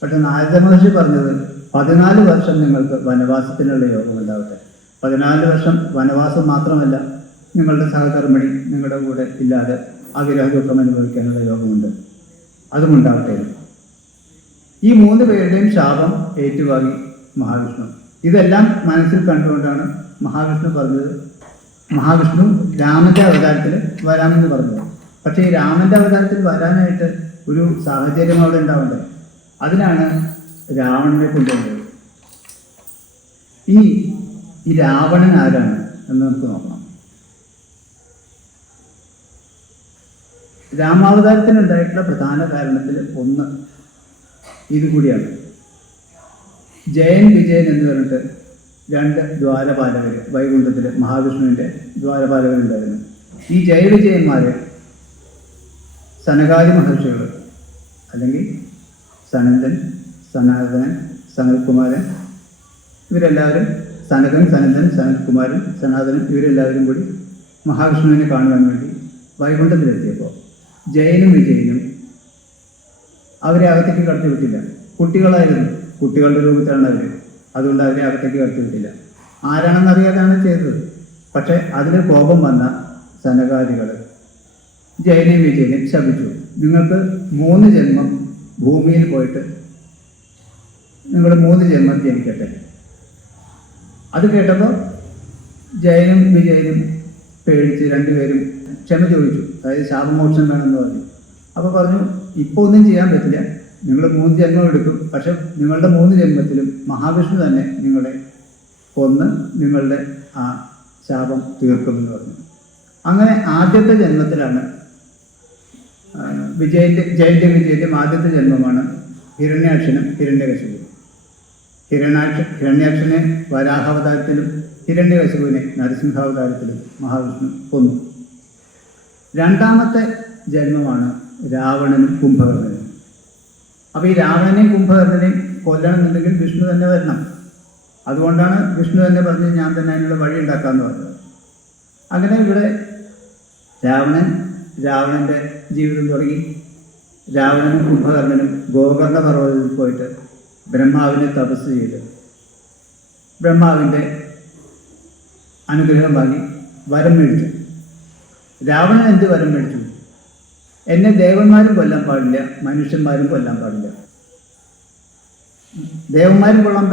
പക്ഷെ നാരദ മഹർഷി പറഞ്ഞത് 14 വർഷം നിങ്ങൾക്ക് വനവാസത്തിനുള്ള യോഗം ഉണ്ടാവട്ടെ. 14 വർഷം വനവാസം മാത്രമല്ല, നിങ്ങളുടെ സഹധർമ്മിണി നിങ്ങളുടെ കൂടെ ഇല്ലാതെ ആ വിരഹദുഃഖം അനുഭവിക്കാനുള്ള യോഗമുണ്ട്, അതും ഉണ്ടാവട്ടെ. ഈ 3 പേരുടെയും ശാപം ഏറ്റുവാങ്ങി മഹാവിഷ്ണു. ഇതെല്ലാം മനസ്സിൽ കണ്ടുകൊണ്ടാണ് മഹാവിഷ്ണു പറഞ്ഞത്, മഹാവിഷ്ണു രാമന്റെ അവതാരത്തിൽ വരാമെന്ന് പറഞ്ഞത്. പക്ഷേ ഈ രാമന്റെ അവതാരത്തിൽ വരാനായിട്ട് ഒരു സാഹചര്യം അവിടെ ഉണ്ടാവണ്ടേ. അതിനാണ് രാവണനെ കൊണ്ടുവന്നത്. ഈ രാവണൻ ആരാണ് എന്ന് നമുക്ക് നോക്കണം. രാമാവതാരത്തിനുണ്ടായിട്ടുള്ള പ്രധാന കാരണത്തിൽ ഒന്ന് ഇതുകൂടിയാണ്. ജയൻ വിജയൻ എന്ന് പറഞ്ഞിട്ട് 2 ദ്വാരപാലകർ വൈകുണ്ഠത്തിൽ മഹാവിഷ്ണുവിൻ്റെ ദ്വാരപാലകരുണ്ടായിരുന്നു. ഈ ജയവിജയന്മാർ സനകാദി മഹർഷികൾ അല്ലെങ്കിൽ സനന്ദൻ, സനാതനൻ, സനൽകുമാരൻ, ഇവരെല്ലാവരും സനകൻ, സനന്ദൻ, സനൽകുമാരൻ, സനാതനൻ ഇവരെല്ലാവരും കൂടി മഹാവിഷ്ണുവിനെ കാണുവാൻ വേണ്ടി വൈകുണ്ഠത്തിലെത്തിയപ്പോൾ ജയനും വിജയനും അവരെ അകത്തേക്ക് കടത്തി വിട്ടില്ല. കുട്ടികളായിരുന്നു, കുട്ടികളുടെ രൂപത്തിലാണ് അവർ. അതുകൊണ്ട് അവരെ അകത്തേക്ക് കടത്തി വിട്ടില്ല. ആരാണെന്നറിയാതാണ് ചെയ്തത്. പക്ഷെ അതിന് കോപം വന്ന സനകാദികൾ ജയനെയും വിജയനെയും ശപിച്ചു. നിങ്ങൾക്ക് 3 ജന്മം ഭൂമിയിൽ പോയിട്ട് നിങ്ങൾ 3 ജന്മം ജനിക്കട്ടെ. അത് കേട്ടപ്പോൾ ജയനും വിജയനും പേടിച്ച് രണ്ടുപേരും ക്ഷമ ചോദിച്ചു. അതായത് ശാപമോക്ഷം വേണമെന്ന് പറഞ്ഞു. അപ്പോൾ പറഞ്ഞു, ഇപ്പോൾ ഒന്നും ചെയ്യാൻ പറ്റില്ല, നിങ്ങൾ 3 ജന്മം എടുക്കും, പക്ഷെ നിങ്ങളുടെ 3 ജന്മത്തിലും മഹാവിഷ്ണു തന്നെ നിങ്ങളെ കൊന്ന് നിങ്ങളുടെ ആ ശാപം തീർക്കുമെന്ന് പറഞ്ഞു. അങ്ങനെ ആദ്യത്തെ ജന്മത്തിലാണ് ജയന്റെയും വിജയന്റെയും ആദ്യത്തെ ജന്മമാണ് ഹിരണ്യാക്ഷനും ഹിരണ്യകശിപുവും. ഹിരണ്യാക്ഷനെ വരാഹാവതാരത്തിലും ഹിരണ്യകശിപുവിനെ നരസിംഹാവതാരത്തിലും മഹാവിഷ്ണു കൊന്നു. രണ്ടാമത്തെ ജന്മമാണ് രാവണനും കുംഭകർണനും. അപ്പോൾ ഈ രാവണനെയും കുംഭകർണനെയും കൊല്ലണമെന്നുണ്ടെങ്കിൽ വിഷ്ണു തന്നെ വരണം. അതുകൊണ്ടാണ് വിഷ്ണു തന്നെ പറഞ്ഞ് ഞാൻ തന്നെ അതിനുള്ള വഴി ഉണ്ടാക്കാമെന്ന് പറഞ്ഞത്. അങ്ങനെ ഇവിടെ രാവണൻ്റെ ജീവിതം തുടങ്ങി. രാവണനും കുംഭകർണനും ഗോകർണ പർവ്വതത്തിൽ പോയിട്ട് ബ്രഹ്മാവിനെ തപസ് ചെയ്ത് ബ്രഹ്മാവിൻ്റെ അനുഗ്രഹം വാങ്ങി വരം മേടിച്ചു. രാവണൻ എന്ത് വരം മേടിച്ചു? എന്നെ ദേവന്മാരും കൊല്ലാൻ പാടില്ല, മനുഷ്യന്മാരും കൊല്ലാൻ പാടില്ല. ദേവന്മാരും കൊല്ലാൻ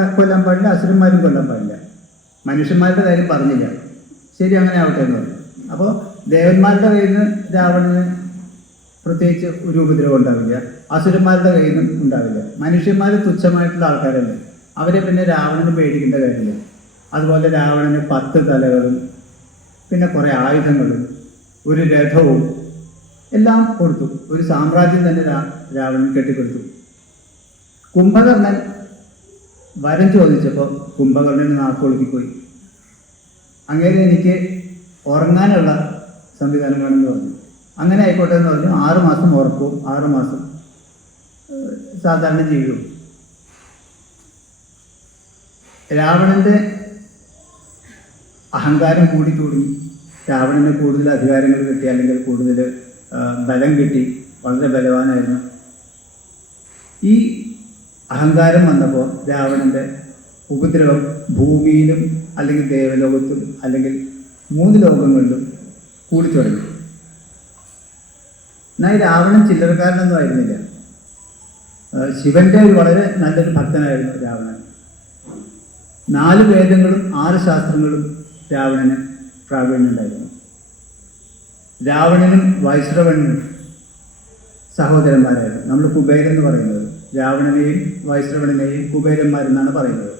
പാടില്ല, അസുരന്മാരും കൊല്ലാൻ പാടില്ല. മനുഷ്യന്മാരുടെ കാര്യം പറഞ്ഞില്ല. ശരി, അങ്ങനെ ആവട്ടെ എന്ന് പറഞ്ഞു. അപ്പോൾ ദേവന്മാരുടെ കയ്യിൽ നിന്ന് രാവണന് പ്രത്യേകിച്ച് ഒരു ഉപദ്രവം ഉണ്ടാവില്ല, അസുരന്മാരുടെ കയ്യിൽ നിന്നും ഉണ്ടാവില്ല. മനുഷ്യന്മാർ തുച്ഛമായിട്ടുള്ള ആൾക്കാരല്ലേ, അവരെ പിന്നെ രാവണന് പേടിക്കേണ്ട കാര്യമില്ല. അതുപോലെ രാവണന് 10 തലകളും പിന്നെ കുറേ ആയുധങ്ങളും ഒരു രഥവും എല്ലാം കൊടുത്തു. ഒരു സാമ്രാജ്യം തന്നെ രാവണൻ കെട്ടിക്കൊടുത്തു. കുംഭകർണൻ വരം ചോദിച്ചപ്പോൾ കുംഭകർണന് നാക്കൊളുക്കിപ്പോയി. അങ്ങനെ എനിക്ക് ഉറങ്ങാനുള്ള സംവിധാനം വേണമെന്ന് പറഞ്ഞു. അങ്ങനെ ആയിക്കോട്ടെ എന്ന് പറഞ്ഞു. 6 മാസം ഉറക്കവും 6 മാസം സാധാരണ ജീവിതവും. രാവണന്റെ അഹങ്കാരം കൂടി തുടങ്ങി. രാവണന് കൂടുതൽ അധികാരങ്ങൾ കിട്ടി, അല്ലെങ്കിൽ കൂടുതൽ ബലം കിട്ടി, വളരെ ബലവാനായിരുന്നു. ഈ അഹങ്കാരം വന്നപ്പോൾ രാവണന്റെ ഉപദ്രവം ഭൂമിയിലും അല്ലെങ്കിൽ ദേവലോകത്തും അല്ലെങ്കിൽ 3 ലോകങ്ങളിലും കൂടി തുടങ്ങി. എന്നാൽ രാവണൻ ചില്ലറക്കാരനൊന്നും ആയിരുന്നില്ല. ശിവന്റെ ഒരു വളരെ നല്ലൊരു ഭക്തനായിരുന്നു രാവണൻ. 4 വേദങ്ങളും 6 ശാസ്ത്രങ്ങളും രാവണന് പ്രാവീണ്യമുണ്ടായിരുന്നു. രാവണനും വൈശ്രവണനും സഹോദരന്മാരായിരുന്നു. നമ്മൾ കുബേരൻ എന്ന് പറയുന്നത്. രാവണനെയും വൈശ്രവണനെയും കുബേരന്മാരെന്നാണ് പറയുന്നത്.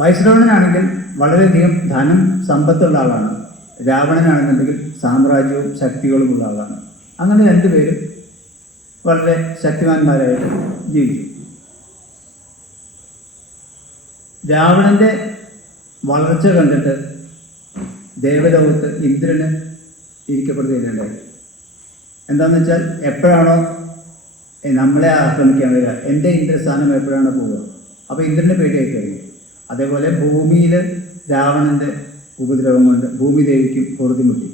വൈശ്രവണനാണെങ്കിൽ വളരെയധികം ധനം സമ്പത്തുള്ള ആളാണ്. രാവണനാണെന്നുണ്ടെങ്കിൽ സാമ്രാജ്യവും ശക്തികളുമുള്ള ആളാണ്. അങ്ങനെ 2 പേരും വളരെ ശക്തിമാന്മാരായിട്ട് ജീവിച്ചു. രാവണന്റെ വളർച്ച കണ്ടിട്ട് ദേവലോകത്ത് ഇന്ദ്രന് ഇരിക്കപ്പെടുകയുണ്ടായി. എന്താണെന്ന് വെച്ചാൽ എപ്പോഴാണോ നമ്മളെ ആക്രമിക്കാൻ വരിക, എൻ്റെ ഇന്ദ്രസ്ഥാനം എപ്പോഴാണോ പോവുക, അപ്പോൾ ഇന്ദ്രന് പേടിയായി കഴിഞ്ഞു. അതേപോലെ ഭൂമിയിൽ രാവണന്റെ ഉപദ്രവം കൊണ്ട് ഭൂമിദേവിക്കും പൊറുതിമുട്ടി.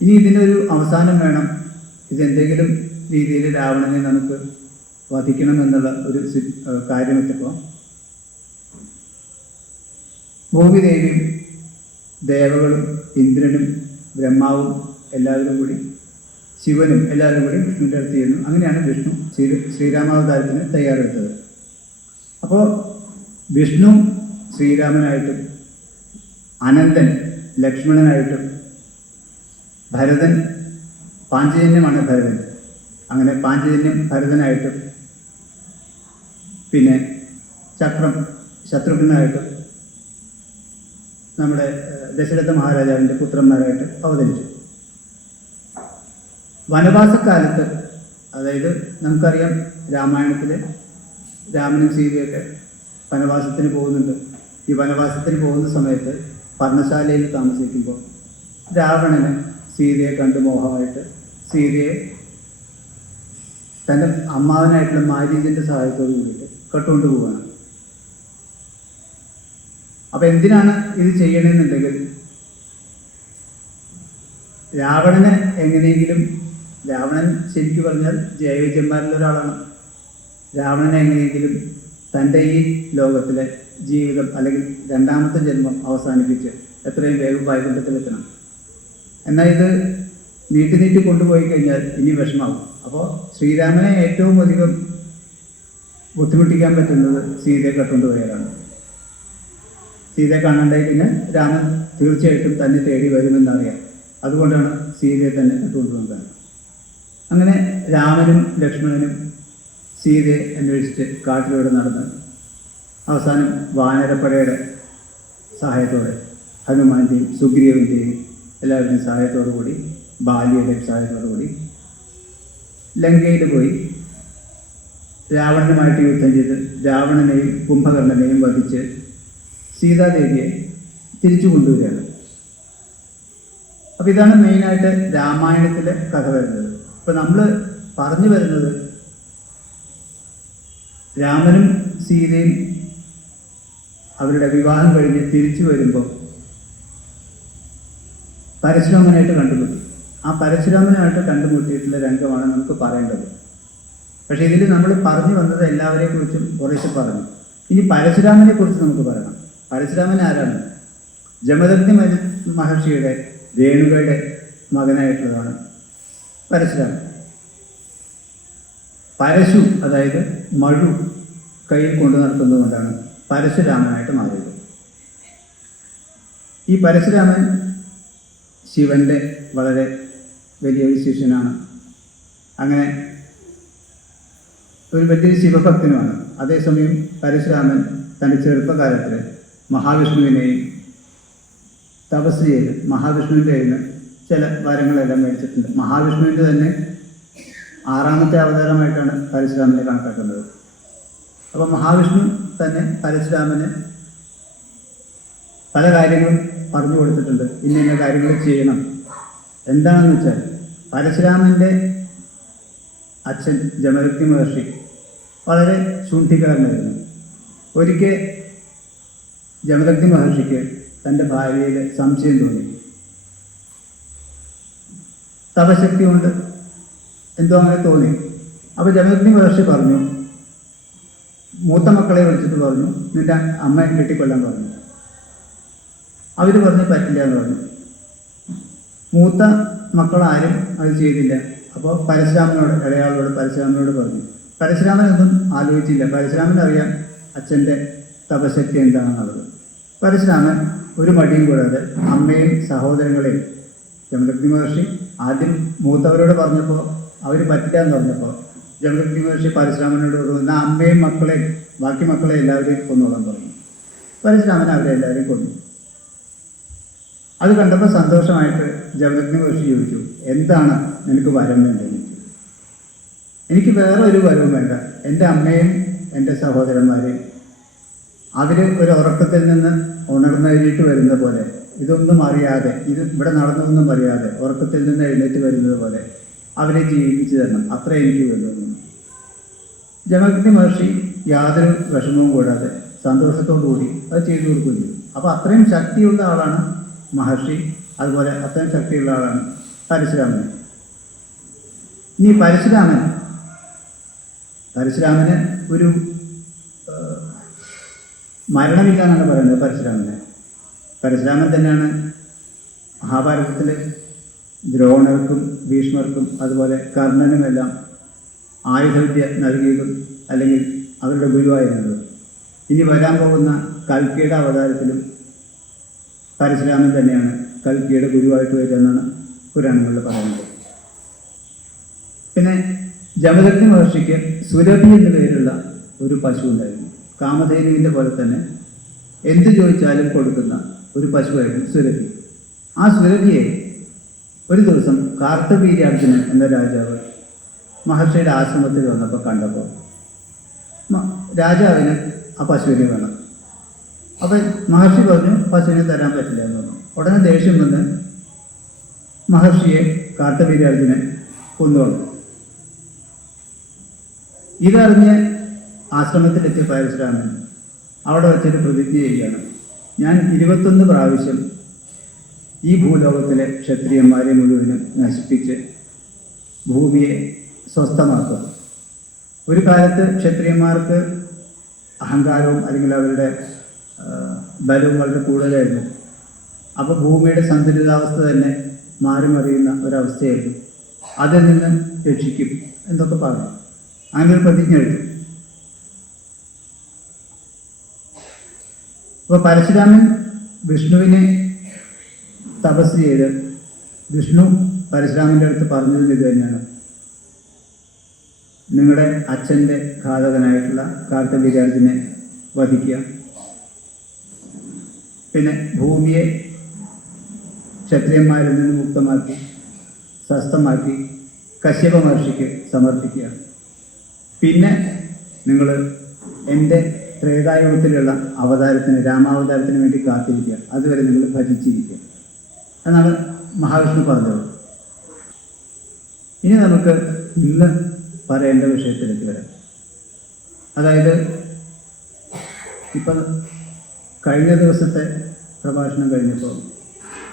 ഇനി ഇതിനൊരു അവസാനം വേണം. ഇതെന്തെങ്കിലും രീതിയിൽ രാവണനെ നമുക്ക് വധിക്കണം എന്നുള്ള ഒരു കാര്യമെത്തിയപ്പോൾ ഭൂമിദേവിയും ദേവകളും ഇന്ദ്രനും ബ്രഹ്മാവും എല്ലാവരും കൂടി ശിവനും എല്ലാവരും കൂടി വിഷ്ണുവിൻ്റെ അടുത്ത് ചെയ്യുന്നു. അങ്ങനെയാണ് വിഷ്ണു ശ്രീരാമാവതാരത്തിന് തയ്യാറെടുത്തത്. അപ്പോൾ വിഷ്ണു ശ്രീരാമനായിട്ടും അനന്തൻ ലക്ഷ്മണനായിട്ടും ഭരതൻ പാഞ്ചജന്യമാണ് ഭരതൻ. അങ്ങനെ പാഞ്ചജന്യം ഭരതനായിട്ടും പിന്നെ ചക്രം ശത്രുഘ്നായിട്ടും നമ്മുടെ ദശരഥ മഹാരാജാവിൻ്റെ പുത്രന്മാരായിട്ട് അവതരിച്ചു. വനവാസക്കാലത്ത്, അതായത് നമുക്കറിയാം രാമായണത്തിൽ രാമനും സീതയൊക്കെ വനവാസത്തിന് പോകുന്നുണ്ട്. ഈ വനവാസത്തിന് പോകുന്ന സമയത്ത് പർണശാലയിൽ താമസിക്കുമ്പോൾ രാവണന് സീതയെ കണ്ട് മോഹമായിട്ട് സീതയെ തൻ്റെ അമ്മാവനായിട്ടുള്ള മാരീചൻ്റെ സഹായത്തോട് കൂടിയിട്ട് കട്ടുകൊണ്ട് പോവുകയാണ്. അപ്പം എന്തിനാണ് ഇത് ചെയ്യണമെന്നുണ്ടെങ്കിൽ രാവണനെ എങ്ങനെയെങ്കിലും, രാവണൻ ശരിക്കും പറഞ്ഞാൽ ജയവിജയന്മാരിലൊരാളാണ്. രാവണനെ എങ്ങനെയെങ്കിലും തൻ്റെ ഈ ലോകത്തിലെ ജീവിതം അല്ലെങ്കിൽ രണ്ടാമത്തെ ജന്മം അവസാനിപ്പിച്ച് എത്രയും വേഗം വൈകുണ്ഠത്തിലെത്തണം. എന്നാൽ ഇത് നീട്ടി കൊണ്ടുപോയി കഴിഞ്ഞാൽ ഇനി വിഷമാവും. അപ്പോൾ ശ്രീരാമനെ ഏറ്റവും അധികം ബുദ്ധിമുട്ടിക്കാൻ പറ്റുന്നത് സീതയെ കട്ടുകൊണ്ടുപോയാലാണ്. സീതയെ കാണാണ്ടായി കഴിഞ്ഞാൽ രാമൻ തീർച്ചയായിട്ടും തന്നെ തേടി വരുമെന്നറിയാം. അതുകൊണ്ടാണ് സീതയെ തന്നെ കട്ടുകൊണ്ടുപോകുന്നത്. അങ്ങനെ രാമനും ലക്ഷ്മണനും സീതയെ അന്വേഷിച്ച് കാട്ടിലൂടെ നടന്ന് അവസാനം വാനരപ്പടയുടെ സഹായത്തോടെ, ഹനുമാന്റെയും സുഗ്രീവൻ്റെയും എല്ലാവരുടെയും സഹായത്തോടു കൂടി, ബാലിയുടെയും സഹായത്തോടു കൂടി ലങ്കയിൽ പോയി രാവണനുമായിട്ട് യുദ്ധം ചെയ്ത് രാവണനെയും കുംഭകർണനെയും വധിച്ച് സീതാദേവിയെ തിരിച്ചു കൊണ്ടുവരികയാണ്. അപ്പം ഇതാണ് മെയിനായിട്ട് രാമായണത്തിലെ കഥ വരുന്നത്. ഇപ്പം നമ്മൾ പറഞ്ഞു വരുന്നത് രാമനും സീതയും അവരുടെ വിവാഹം കഴിഞ്ഞ് തിരിച്ചു വരുമ്പോൾ പരശുരാമനായിട്ട് കണ്ടുമുട്ടി. ആ പരശുരാമനായിട്ട് കണ്ടുമുട്ടിയിട്ടുള്ള രംഗമാണ് നമുക്ക് പറയേണ്ടത്. പക്ഷേ ഇതിൽ നമ്മൾ പറഞ്ഞു വന്നത് എല്ലാവരെയും കുറിച്ചും കുറേശ്ശെ പറഞ്ഞു. ഇനി പരശുരാമനെ കുറിച്ച് നമുക്ക് പറയണം. പരശുരാമൻ ആരാണ്? ജമദഗ്നി മഹർഷിയുടെ രേണുകയുടെ മകനായിട്ടുള്ളതാണ് പരശുരാമൻ. പരശു അതായത് മഴു കയ്യിൽ കൊണ്ടു നടത്തുന്നതുകൊണ്ടാണ് പരശുരാമനായിട്ട് മാറിയത്. ഈ പരശുരാമൻ ശിവന്റെ വളരെ വലിയൊരു ശിഷ്യനാണ്. അങ്ങനെ ഒരു വലിയൊരു ശിവഭക്തനുമാണ്. അതേസമയം പരശുരാമൻ തൻ്റെ ചെറുപ്പകാലത്തിൽ മഹാവിഷ്ണുവിനെയും തപസ് ചെയ്ത് മഹാവിഷ്ണുവിൻ്റെ കയ്യിൽ നിന്ന് ചില വരങ്ങളെല്ലാം മേടിച്ചിട്ടുണ്ട്. മഹാവിഷ്ണുവിൻ്റെ തന്നെ 6ാമത്തെ അവതാരമായിട്ടാണ് പരശുരാമനെ കണക്കാക്കുന്നത്. അപ്പോൾ മഹാവിഷ്ണു തന്നെ പരശുരാമന് പല കാര്യങ്ങളും പറഞ്ഞു കൊടുത്തിട്ടുണ്ട്. ഇന്ന കാര്യങ്ങൾ ചെയ്യണം. എന്താണെന്ന് വെച്ചാൽ പരശുരാമൻ്റെ അച്ഛൻ ജമദഗ്നി മഹർഷി വളരെ ശുണ്ഠികളായിരുന്നു. ഒരിക്കൽ ജമദഗ്നി മഹർഷിക്ക് തൻ്റെ ഭാര്യയിൽ സംശയം തോന്നി. തപശക്തി കൊണ്ട് എന്തോ അങ്ങനെ തോന്നി. അപ്പോൾ ജമദഗ്നി മഹർഷി പറഞ്ഞു, മൂത്ത മക്കളെ വിളിച്ചിട്ട് പറഞ്ഞു, നിന്റെ അമ്മയെ കെട്ടിക്കൊല്ലാൻ പറഞ്ഞു. അവർ പറഞ്ഞ് പറ്റില്ല എന്ന് പറഞ്ഞു. മൂത്ത മക്കളാരും അത് ചെയ്തില്ല. അപ്പോൾ പരശുരാമനോട്, ഇളയാളോട് പരശുരാമനോട് പറഞ്ഞു. പരശുരാമനൊന്നും ആലോചിച്ചില്ല. പരശുരാമൻ അറിയാം അച്ഛൻ്റെ തപശക്തി എന്താണെന്നുള്ളത്. പരശുരാമൻ ഒരു മടിയും കൂടാതെ അമ്മയും സഹോദരങ്ങളെയും, ജമദഗ്നി മഹർഷി ആദ്യം മൂത്തവരോട് പറഞ്ഞപ്പോൾ അവർ പറ്റില്ല എന്ന് പറഞ്ഞപ്പോൾ ജമദഗ്നി മഹർഷി പരശുരാമനോട് പറഞ്ഞു, അമ്മയും മക്കളെയും ബാക്കി മക്കളെ എല്ലാവരെയും കൊന്നോളാൻ പറഞ്ഞു. പരശുരാമൻ അവരെ എല്ലാവരെയും കൊന്നു. അത് കണ്ടപ്പോൾ സന്തോഷമായിട്ട് ജമദഗ്നി മഹർഷി ചോദിച്ചു, എന്താണ് നിനക്ക് വരം വേണ്ടത്? എനിക്ക് വേറെ ഒരു വരവും വേണ്ട. എൻ്റെ അമ്മയും എൻ്റെ സഹോദരന്മാരെയും അവർ ഒരു ഉറക്കത്തിൽ നിന്ന് ഉണർന്നെഴുന്നേറ്റ് വരുന്ന പോലെ, ഇതൊന്നും അറിയാതെ, ഇത് ഇവിടെ നടന്നതൊന്നും അറിയാതെ ഉറക്കത്തിൽ നിന്ന് എഴുന്നേറ്റ് വരുന്നത് പോലെ അവരെ ജീവിപ്പിച്ചു തരണം. അത്രേ എനിക്ക് വേണ്ടതെന്ന്. ജമദഗ്നി മഹർഷി യാതൊരു വിഷമവും കൂടാതെ സന്തോഷത്തോടു കൂടി അത് ചെയ്തു കൊടുക്കുകയും ചെയ്തു. അപ്പോൾ അത്രയും ശക്തിയുള്ള ആളാണ് മഹർഷി. അതുപോലെ അത്രയും ശക്തിയുള്ള ആളാണ് പരശുരാമൻ. ഇനി പരശുരാമന് ഒരു മരണമില്ല എന്നാണ് പറയുന്നത്. പരശുരാമൻ തന്നെയാണ് മഹാഭാരതത്തിൽ ദ്രോണർക്കും ഭീഷ്മർക്കും അതുപോലെ കർണനുമെല്ലാം ആയുധവിദ്യ നൽകിയതും അല്ലെങ്കിൽ അവരുടെ ഗുരുവായിരുന്നത്. ഇനി വരാൻ പോകുന്ന കൽക്കിയുടെ അവതാരത്തിലും പരശുരാമൻ തന്നെയാണ് കൽക്കിയുടെ ഗുരുവായിട്ട് വരിക എന്നാണ് പുരാണങ്ങളിൽ പറയുന്നത്. പിന്നെ ജമദഗ്നി മഹർഷിക്ക് സുരഭി എന്ന പേരുള്ള ഒരു പശു ഉണ്ടായിരുന്നു. കാമധേനുവിൻ്റെ പോലെ തന്നെ എന്ത് ചോദിച്ചാലും കൊടുക്കുന്ന ഒരു പശുവായിരുന്നു സുരഭി. ആ സുരഭിയെ ഒരു ദിവസം കാർത്തവീര്യാർജുനൻ എന്ന രാജാവ് മഹർഷിയുടെ ആശ്രമത്തിൽ വന്നപ്പോൾ കണ്ടപ്പോൾ രാജാവിന് ആ പശുവിനെ വേണം. അപ്പം മഹർഷി പറഞ്ഞു പശുവിനെ തരാൻ പറ്റില്ല എന്ന് പറഞ്ഞു. ഉടനെ ദേഷ്യം വന്ന് മഹർഷിയെ കാർത്തവീര്യാർജുനൻ കൊന്നുകൊണ്ട്. ഇതറിഞ്ഞ് ആശ്രമത്തിലെത്തിയ പരശുരാമൻ അവിടെ വെച്ചൊരു പ്രതിജ്ഞ ചെയ്യുകയാണ്: ഞാൻ 21 പ്രാവശ്യം ഈ ഭൂലോകത്തിലെ ക്ഷത്രിയന്മാരെ മുഴുവനും നശിപ്പിച്ച് ഭൂമിയെ സ്വസ്ഥമാക്കും. ഒരു കാലത്ത് ക്ഷത്രിയന്മാർക്ക് അഹങ്കാരവും അല്ലെങ്കിൽ അവരുടെ ബലവും വളരെ കൂടുതലായിരുന്നു. അപ്പോൾ ഭൂമിയുടെ സന്തുലിതാവസ്ഥ തന്നെ മാറി മറിയുന്ന ഒരവസ്ഥയായിരുന്നു. അതിൽ നിന്ന് രക്ഷിക്കും എന്നൊക്കെ പറഞ്ഞു. അങ്ങനെ ഒരു പ്രതിജ്ഞ എടുത്തു. അപ്പോൾ പരശുരാമൻ വിഷ്ണുവിനെ തപസ് ചെയ്ത് വിഷ്ണു പരശുരാമൻ്റെ അടുത്ത് പറഞ്ഞത് ഇത് തന്നെയാണ്: നിങ്ങളുടെ അച്ഛൻ്റെ ഘാതകനായിട്ടുള്ള കാർത്തവീര്യാർജുനെ വധിക്കുക, പിന്നെ ഭൂമിയെ ക്ഷത്രിയന്മാരിൽ നിന്ന് മുക്തമാക്കി സ്വസ്ഥമാക്കി കശ്യപ മഹർഷിക്ക് സമർപ്പിക്കുക. പിന്നെ നിങ്ങൾ എൻ്റെ ത്രേതായുഗത്തിലുള്ള അവതാരത്തിന്, രാമാവതാരത്തിന് വേണ്ടി കാത്തിരിക്കുക. അതുവരെ നിങ്ങൾ ഭജിച്ചിരിക്കുക എന്നാണ് മഹാവിഷ്ണു പറഞ്ഞത്. ഇനി നമുക്ക് ഇന്ന് പറയേണ്ട വിഷയത്തിലേക്ക് വരാം. അതായത് ഇപ്പം കഴിഞ്ഞ ദിവസത്തെ പ്രഭാഷണം കഴിഞ്ഞപ്പോൾ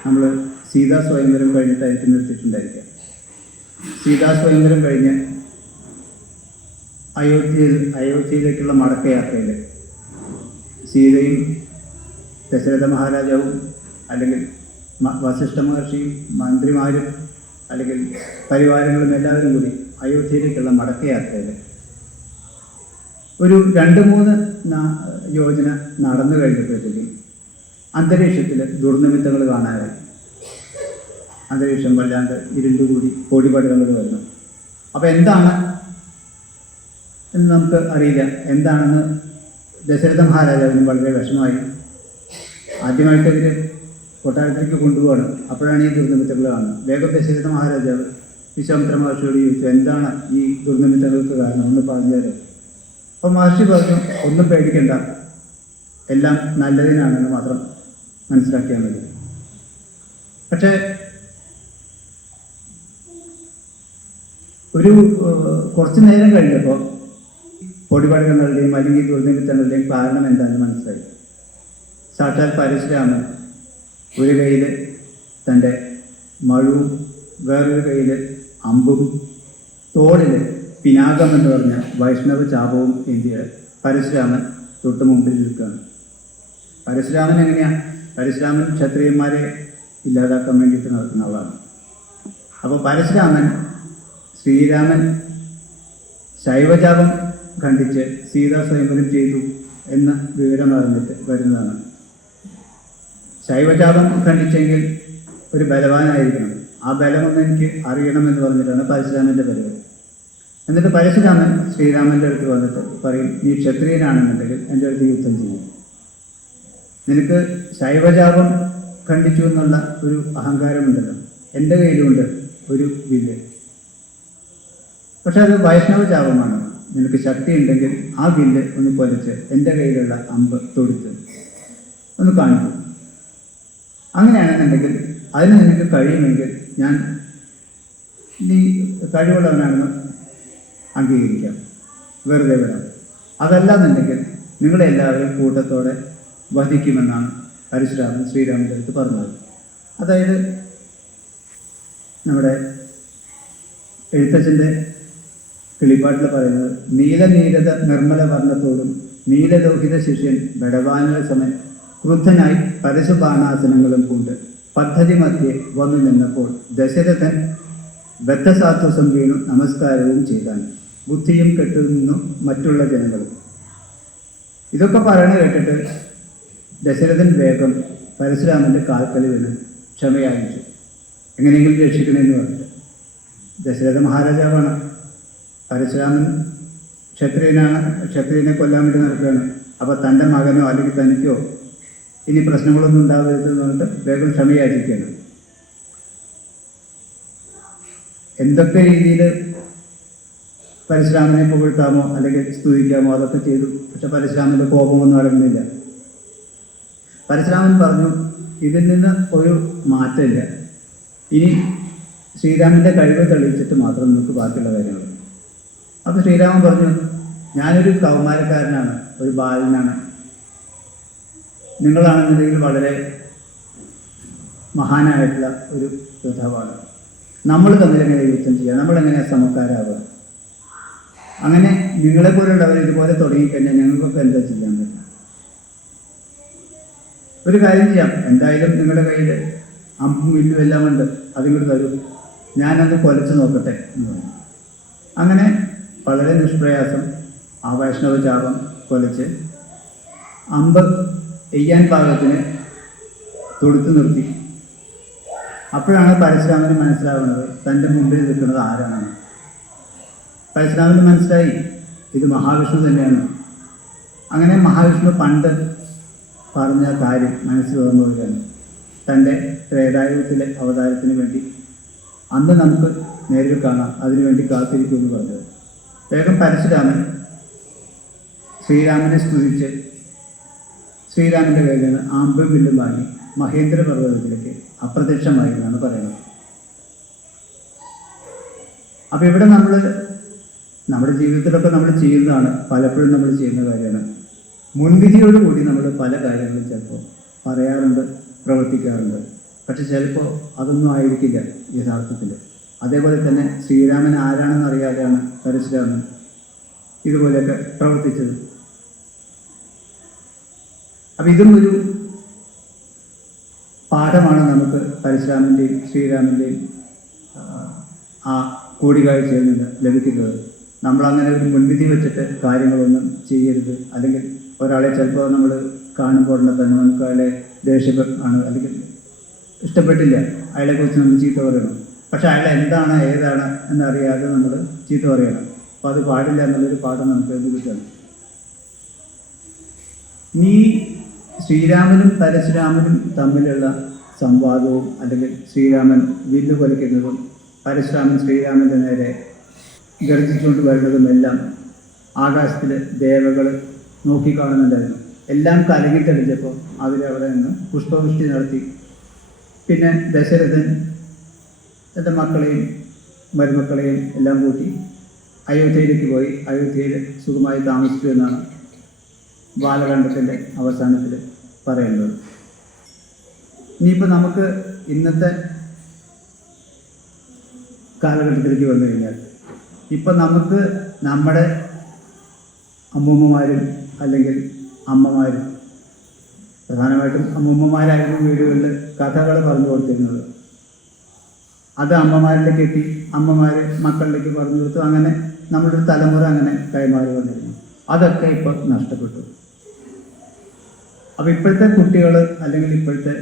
നമ്മൾ സീതാ സ്വയംവരം കഴിഞ്ഞിട്ടായിരിക്കും നിർത്തിയിട്ടുണ്ടായിരിക്കുക. സീതാ സ്വയംവരം കഴിഞ്ഞ് അയോധ്യയിലേക്കുള്ള മടക്കയാത്രയിൽ സീതയും ദശരഥ മഹാരാജാവും അല്ലെങ്കിൽ വസിഷ്ഠ മഹർഷിയും മന്ത്രിമാരും അല്ലെങ്കിൽ പരിവാരങ്ങളും എല്ലാവരും കൂടി അയോധ്യയിലേക്കുള്ള മടക്കയാത്രയിൽ ഒരു 2-3 യോജന നടന്നു കഴിഞ്ഞപ്പോഴത്തേക്കും അന്തരീക്ഷത്തിൽ ദുർനിമിത്തങ്ങൾ കാണാനായി. അന്തരീക്ഷം വല്ലാണ്ട് ഇരുണ്ടുകൂടി പൊടിപടലങ്ങൾ വരുന്നു. അപ്പോൾ എന്താണ് എന്ന് നമുക്ക് അറിയില്ല. എന്താണെന്ന് ദശരഥ മഹാരാജാവിന് വളരെ വിഷമമായി. ആദ്യമായിട്ട് ഇവർ കൊട്ടാരത്തിലേക്ക് കൊണ്ടുപോവാണ്. അപ്പോഴാണ് ഈ ദുർനിമിത്തങ്ങൾ കാണുന്നത്. വേഗം ദശരഥ മഹാരാജാവ് വിശ്വാമിത്ര മഹർഷിയോട് ചോദിച്ചു, എന്താണ് ഈ ദുർനിമിത്തങ്ങൾക്ക് കാരണം, ഒന്ന് പറഞ്ഞു തരും. അപ്പോൾ മഹർഷി പറഞ്ഞു, ഒന്നും പേടിക്കണ്ട, എല്ലാം നല്ലതിനാണെന്ന് മാത്രം മനസ്സിലാക്കിയാൽ മതി. പക്ഷേ ഒരു കുറച്ച് നേരം കഴിഞ്ഞപ്പോൾ പൊടിപടലങ്ങളുടെയും അല്ലെങ്കിൽ ദുർനിമിത്തങ്ങളുടെയും കാരണം എന്താണെന്ന് മനസ്സിലായി. സാക്ഷാൽ പരശുരാമൻ ഒരു കയ്യിൽ തൻ്റെ മഴുവും വേറൊരു കയ്യിൽ അമ്പും തോളിൽ പിനാകം എന്ന് പറഞ്ഞ വൈഷ്ണവ ചാപവും ഏന്തിയ പരശുരാമൻ തൊട്ട് മുമ്പിൽ നിൽക്കുകയാണ്. പരശുരാമൻ എങ്ങനെയാണ്? പരശുരാമൻ ക്ഷത്രിയന്മാരെ ഇല്ലാതാക്കാൻ വേണ്ടിയിട്ട് നടക്കുന്ന ആളാണ്. അപ്പോൾ പരശുരാമൻ ശ്രീരാമൻ ശൈവജാപം ഖണ്ഡിച്ച് സീതാ സ്വയംവരം ചെയ്തു എന്ന വിവരം അറിഞ്ഞിട്ട് വരുന്നതാണ്. ശൈവജാപം ഖണ്ഡിച്ചെങ്കിൽ ഒരു ബലവാനായിരിക്കണം. ആ ബലമൊന്ന് എനിക്ക് അറിയണമെന്ന് പറഞ്ഞിട്ടാണ് പരശുരാമൻ്റെ പരിപാടി. എന്നിട്ട് പരശുരാമൻ ശ്രീരാമൻ്റെ അടുത്ത് വന്നിട്ട് പറയും, നീ ക്ഷത്രിയനാണെന്നുണ്ടെങ്കിൽ എൻ്റെ അടുത്ത് യുദ്ധം ചെയ്യും. നിനക്ക് ശൈവജാപം ഖണ്ഡിച്ചു എന്നുള്ള ഒരു അഹങ്കാരമുണ്ടല്ലോ, എൻ്റെ കയ്യിലുണ്ട് ഒരു വില്ല്. പക്ഷെ അത് വൈഷ്ണവ ജാപമാണ്. നിനക്ക് ശക്തി ഉണ്ടെങ്കിൽ ആ വില്ല് ഒന്ന് പൊലിച്ച് എൻ്റെ കയ്യിലുള്ള അമ്പ് തൊടുത്ത് ഒന്ന് കാണിക്കും. അങ്ങനെയാണെന്നുണ്ടെങ്കിൽ അതിന് നിനക്ക് കഴിയുമെങ്കിൽ ഞാൻ നീ കഴിവുള്ളവനാണെന്ന് അംഗീകരിക്കാം, വെറുതെ വിടാം. അതല്ലാന്നുണ്ടെങ്കിൽ നിങ്ങളെല്ലാവരും കൂട്ടത്തോടെ വധിക്കുമെന്നാണ് പരശുരാമൻ ശ്രീരാമൻ്റെ അടുത്ത് പറഞ്ഞത്. അതായത് നമ്മുടെ എഴുത്തച്ഛൻ്റെ കിളിപ്പാട്ടിൽ പറയുന്നത്, നീലനീരത നിർമ്മല വർണ്ണത്തോടും നീലലോഹിത ശിഷ്യൻ ബടവാനുക സമൻ ക്രുദ്ധനായി പരശുബാണാസനങ്ങളും കൊണ്ട് പദ്ധതി മധ്യേ വന്നു നിന്നപ്പോൾ ദശരഥൻ ബദ്ധസാത്വസം വീണു നമസ്കാരവും ചെയ്താൻ, ബുദ്ധിയും കെട്ടുനിന്നു മറ്റുള്ള ജനങ്ങളും. ഇതൊക്കെ പറയണ കേട്ടിട്ട് ദശരഥൻ വേഗം പരശുരാമൻ്റെ കാൽക്കൽ വീണ് ക്ഷമയാചിച്ചു, എങ്ങനെയെങ്കിലും രക്ഷിക്കണമെന്ന് പറഞ്ഞിട്ട്. ദശരഥ മഹാരാജാവാണ്, പരശുരാമൻ ക്ഷത്രിയനാണ്, ക്ഷത്രിയനെ കൊല്ലാൻ വേണ്ടി നടക്കുകയാണ്. അപ്പോൾ തൻ്റെ മകനോ അല്ലെങ്കിൽ തനിക്കോ ഇനി പ്രശ്നങ്ങളൊന്നും ഉണ്ടാവരുതെന്ന് പറഞ്ഞിട്ട് വേഗം ക്ഷമയാചിക്കുകയാണ്. എന്തൊക്കെ രീതിയിൽ പരശുരാമനെ പുകഴ്ത്താമോ അല്ലെങ്കിൽ സ്തുതിക്കാമോ അതൊക്കെ ചെയ്തു. പക്ഷെ പരശുരാമൻ്റെ കോപമൊന്നും അടങ്ങുന്നില്ല. പരശുരാമൻ പറഞ്ഞു, ഇതിൽ നിന്ന് ഒരു മാറ്റമില്ല. ഇനി ശ്രീരാമൻ്റെ കഴിവ് തെളിയിച്ചിട്ട് മാത്രം നിങ്ങൾക്ക് ബാക്കിയുള്ള കാര്യങ്ങൾ. അപ്പോൾ ശ്രീരാമൻ പറഞ്ഞു, ഞാനൊരു കൗമാരക്കാരനാണ്, ഒരു ബാലനാണ്, നിങ്ങളാണെന്നുണ്ടെങ്കിൽ വളരെ മഹാനായിട്ടുള്ള ഒരു യോദ്ധാവാണ്. നമ്മൾ തമ്മിലെങ്ങനെ യുദ്ധം ചെയ്യുക, നമ്മളെങ്ങനെ സമക്കാരാവുക? അങ്ങനെ നിങ്ങളെപ്പോലുള്ളവർ ഇതുപോലെ തുടങ്ങിക്കഴിഞ്ഞാൽ ഞങ്ങൾക്കൊക്കെ എന്താ ചെയ്യാൻ പറ്റും? ഒരു കാര്യം ചെയ്യാം, എന്തായാലും നിങ്ങളുടെ കയ്യിൽ അമ്പും വില്ലും എല്ലാം ഉണ്ട്, അതിങ്ങോട്ട് തരൂ, ഞാനത് കൊലച്ച് നോക്കട്ടെ എന്ന് പറഞ്ഞു. അങ്ങനെ വളരെ നിഷ്പ്രയാസം ആ വൈഷ്ണവ ചാപം കൊലച്ച് അമ്പ് എയ്യാൻ പാകത്തിന് തൊടുത്തു നിർത്തി. അപ്പോഴാണ് പരശുരാമന് മനസ്സിലാവുന്നത് തൻ്റെ മുമ്പിൽ നിൽക്കുന്നത് ആരാണെന്ന്. പരശുരാമന് മനസ്സിലായി ഇത് മഹാവിഷ്ണു തന്നെയാണ്. അങ്ങനെ മഹാവിഷ്ണു പണ്ട് പറഞ്ഞ കാര്യം മനസ്സിൽ ഓർമ്മ വരികയാണ്. തൻ്റെ ത്രേതായുഗത്തിലെ അവതാരത്തിന് വേണ്ടി അന്ന് നമുക്ക് നേരിൽ കാണാം, അതിനുവേണ്ടി കാത്തിരിക്കുമെന്ന് പറഞ്ഞത്. വേഗം പരശുരാമൻ ശ്രീരാമനെ സ്തുതിച്ച് ശ്രീരാമൻ്റെ കയ്യിൽ നിന്ന് ആമ്പും വില്ലും വാങ്ങി മഹേന്ദ്ര പർവ്വതത്തിലേക്ക് അപ്രത്യക്ഷമായി എന്നാണ് പറയുന്നത്. അപ്പോൾ ഇവിടെ നമ്മുടെ ജീവിതത്തിലൊക്കെ നമ്മൾ ചെയ്യുന്നതാണ്, പലപ്പോഴും നമ്മൾ ചെയ്യുന്ന കാര്യമാണ്. മുൻവിധിയോടുകൂടി നമ്മൾ പല കാര്യങ്ങളും ചിലപ്പോൾ പറയാറുണ്ട്, പ്രവർത്തിക്കാറുണ്ട്. പക്ഷെ ചിലപ്പോൾ അതൊന്നും ആയിരിക്കില്ല യഥാർത്ഥത്തിൽ. അതേപോലെ തന്നെ ശ്രീരാമൻ ആരാണെന്ന് അറിയാതെയാണ് പരശുരാമൻ ഇതുപോലെയൊക്കെ പ്രവർത്തിച്ചത്. അപ്പം ഇതും ഒരു പാഠമാണ് നമുക്ക് പരശുരാമൻ്റെയും ശ്രീരാമൻ്റെയും ആ കൂടിക്കാഴ്ചയിൽ നിന്ന് ലഭിക്കുന്നത്. നമ്മളങ്ങനെ ഒരു മുൻവിധി വെച്ചിട്ട് കാര്യങ്ങളൊന്നും ചെയ്യരുത്. അല്ലെങ്കിൽ ഒരാളെ ചിലപ്പോൾ നമ്മൾ കാണുമ്പോൾ തന്നെ നമുക്ക് അയാളെ ദേഷ്യമാണ്, അല്ലെങ്കിൽ ഇഷ്ടപ്പെട്ടില്ല, അയാളെക്കുറിച്ച് നമ്മൾ ചീത്ത പറയണം. പക്ഷെ അയാൾ എന്താണ് ഏതാണ് എന്നറിയാതെ നമ്മൾ ചീത്ത പറയണം. അപ്പോൾ അത് പാടില്ല എന്നുള്ളൊരു പാഠം നമുക്ക് എന്ത് കിട്ടണം. ഇനി ശ്രീരാമനും പരശുരാമനും തമ്മിലുള്ള സംവാദവും, അല്ലെങ്കിൽ ശ്രീരാമൻ വില്ല് കൊലയ്ക്കുന്നതും പരശുരാമൻ ശ്രീരാമൻ്റെ നേരെ ഗർജിച്ചുകൊണ്ട് വരുന്നതുമെല്ലാം ആകാശത്തിൽ ദേവകൾ നോക്കിക്കാണുന്നുണ്ടായിരുന്നു. എല്ലാം കലങ്ങിത്തെളിച്ചപ്പോൾ അവരവിടെ നിന്ന് പുഷ്പവൃഷ്ടി നടത്തി. പിന്നെ ദശരഥൻ തൻ്റെ മക്കളെയും മരുമക്കളെയും എല്ലാം കൂട്ടി അയോധ്യയിലേക്ക് പോയി. അയോധ്യയിൽ സുഖമായി താമസിച്ചു എന്നാണ് ബാലകാണ്ഡത്തിൻ്റെ അവസാനത്തിൽ പറയുന്നത്. ഇനിയിപ്പോൾ നമുക്ക് ഇന്നത്തെ കാലഘട്ടത്തിലേക്ക് വന്നു കഴിഞ്ഞാൽ ഇപ്പം നമുക്ക് നമ്മുടെ അമ്മൂമ്മമാരും അല്ലെങ്കിൽ അമ്മമാരും, പ്രധാനമായിട്ടും അമ്മൂമ്മമാരായിരുന്നു വീടുകളിൽ കഥകൾ പറഞ്ഞു കൊടുത്തിരുന്നത്. അത് അമ്മമാരിലേക്ക് എത്തി, അമ്മമാർ മക്കളിലേക്ക് പറഞ്ഞു കൊടുത്തു. അങ്ങനെ നമ്മുടെ ഒരു തലമുറ അങ്ങനെ കൈമാറി വന്നിരുന്നു. അതൊക്കെ ഇപ്പോൾ നഷ്ടപ്പെട്ടു. അപ്പോൾ ഇപ്പോഴത്തെ കുട്ടികൾ അല്ലെങ്കിൽ ഇപ്പോഴത്തെ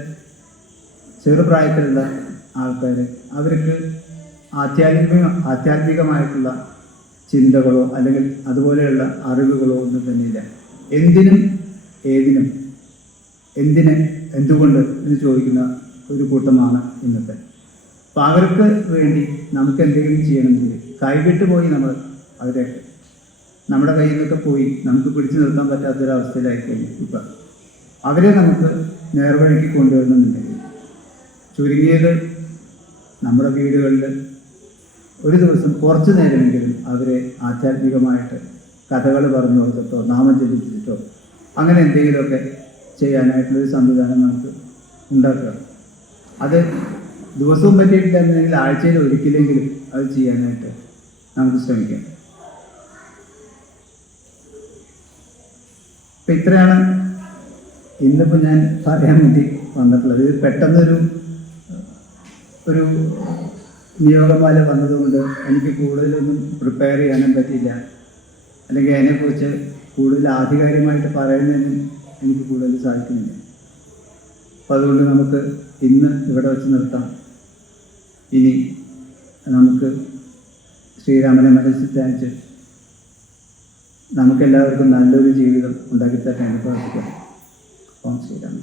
ചെറുപ്രായത്തിലുള്ള ആൾക്കാർ, അവർക്ക് ആധ്യാത്മികമായിട്ടുള്ള ചിന്തകളോ അല്ലെങ്കിൽ അതുപോലെയുള്ള അറിവുകളോ ഒന്നും തന്നെയില്ല. എന്തിനും ഏതിനും എന്തുകൊണ്ട് എന്ന് ചോദിക്കുന്ന ഒരു കൂട്ടമാണ് ഇന്നത്തെ. അപ്പോൾ അവർക്ക് വേണ്ടി നമുക്ക് എന്തെങ്കിലും ചെയ്യണമെങ്കിൽ കൈവിട്ട് പോയി അവരെയൊക്കെ നമ്മുടെ കയ്യിൽ നിന്നൊക്കെ പോയി നമുക്ക് പിടിച്ചു നിർത്താൻ പറ്റാത്തൊരവസ്ഥയിലായി കഴിഞ്ഞു. ഇപ്പം അവരെ നമുക്ക് നേർവഴിക്ക് കൊണ്ടുവരണമെന്നുണ്ടെങ്കിൽ ചുരുങ്ങിയത് നമ്മുടെ വീടുകളിൽ ഒരു ദിവസം കുറച്ചു നേരമെങ്കിലും അവരെ ആധ്യാത്മികമായിട്ട് കഥകൾ പറഞ്ഞു കൊടുത്തിട്ടോ നാമം ജപിച്ചിട്ടോ അങ്ങനെ എന്തെങ്കിലുമൊക്കെ ചെയ്യാനായിട്ടുള്ളൊരു സംവിധാനം നമുക്ക് ഉണ്ടാക്കുക. അത് ദിവസവും പറ്റിയിട്ടില്ലെങ്കിൽ ആഴ്ചയിൽ ഒരിക്കലെങ്കിലും അത് ചെയ്യാനായിട്ട് നമുക്ക് ശ്രമിക്കാം. അപ്പം ഇത്രയാണ് ഇന്നിപ്പോൾ ഞാൻ പറയാൻ വേണ്ടി വന്നിട്ടുള്ളത്. ഇത് പെട്ടെന്നൊരു നിയോഗമാല വന്നതുകൊണ്ട് എനിക്ക് കൂടുതലൊന്നും പ്രിപ്പയർ ചെയ്യാനും പറ്റിയില്ല, അല്ലെങ്കിൽ അതിനെക്കുറിച്ച് കൂടുതൽ ആധികാരികമായിട്ട് പറയുന്നതിന് എനിക്ക് കൂടുതൽ സാധിക്കുന്നില്ല. അപ്പോൾ അതുകൊണ്ട് നമുക്ക് ഇന്ന് ഇവിടെ വെച്ച് നിർത്താം. ഇനി നമുക്ക് ശ്രീരാമനെ മനസ്സിൽ ധ്യാനിച്ച് നമുക്കെല്ലാവർക്കും നല്ലൊരു ജീവിതം ഉണ്ടാക്കി തരാൻ പ്രാർത്ഥിക്കാം. ഓം ശ്രീരാമൻ.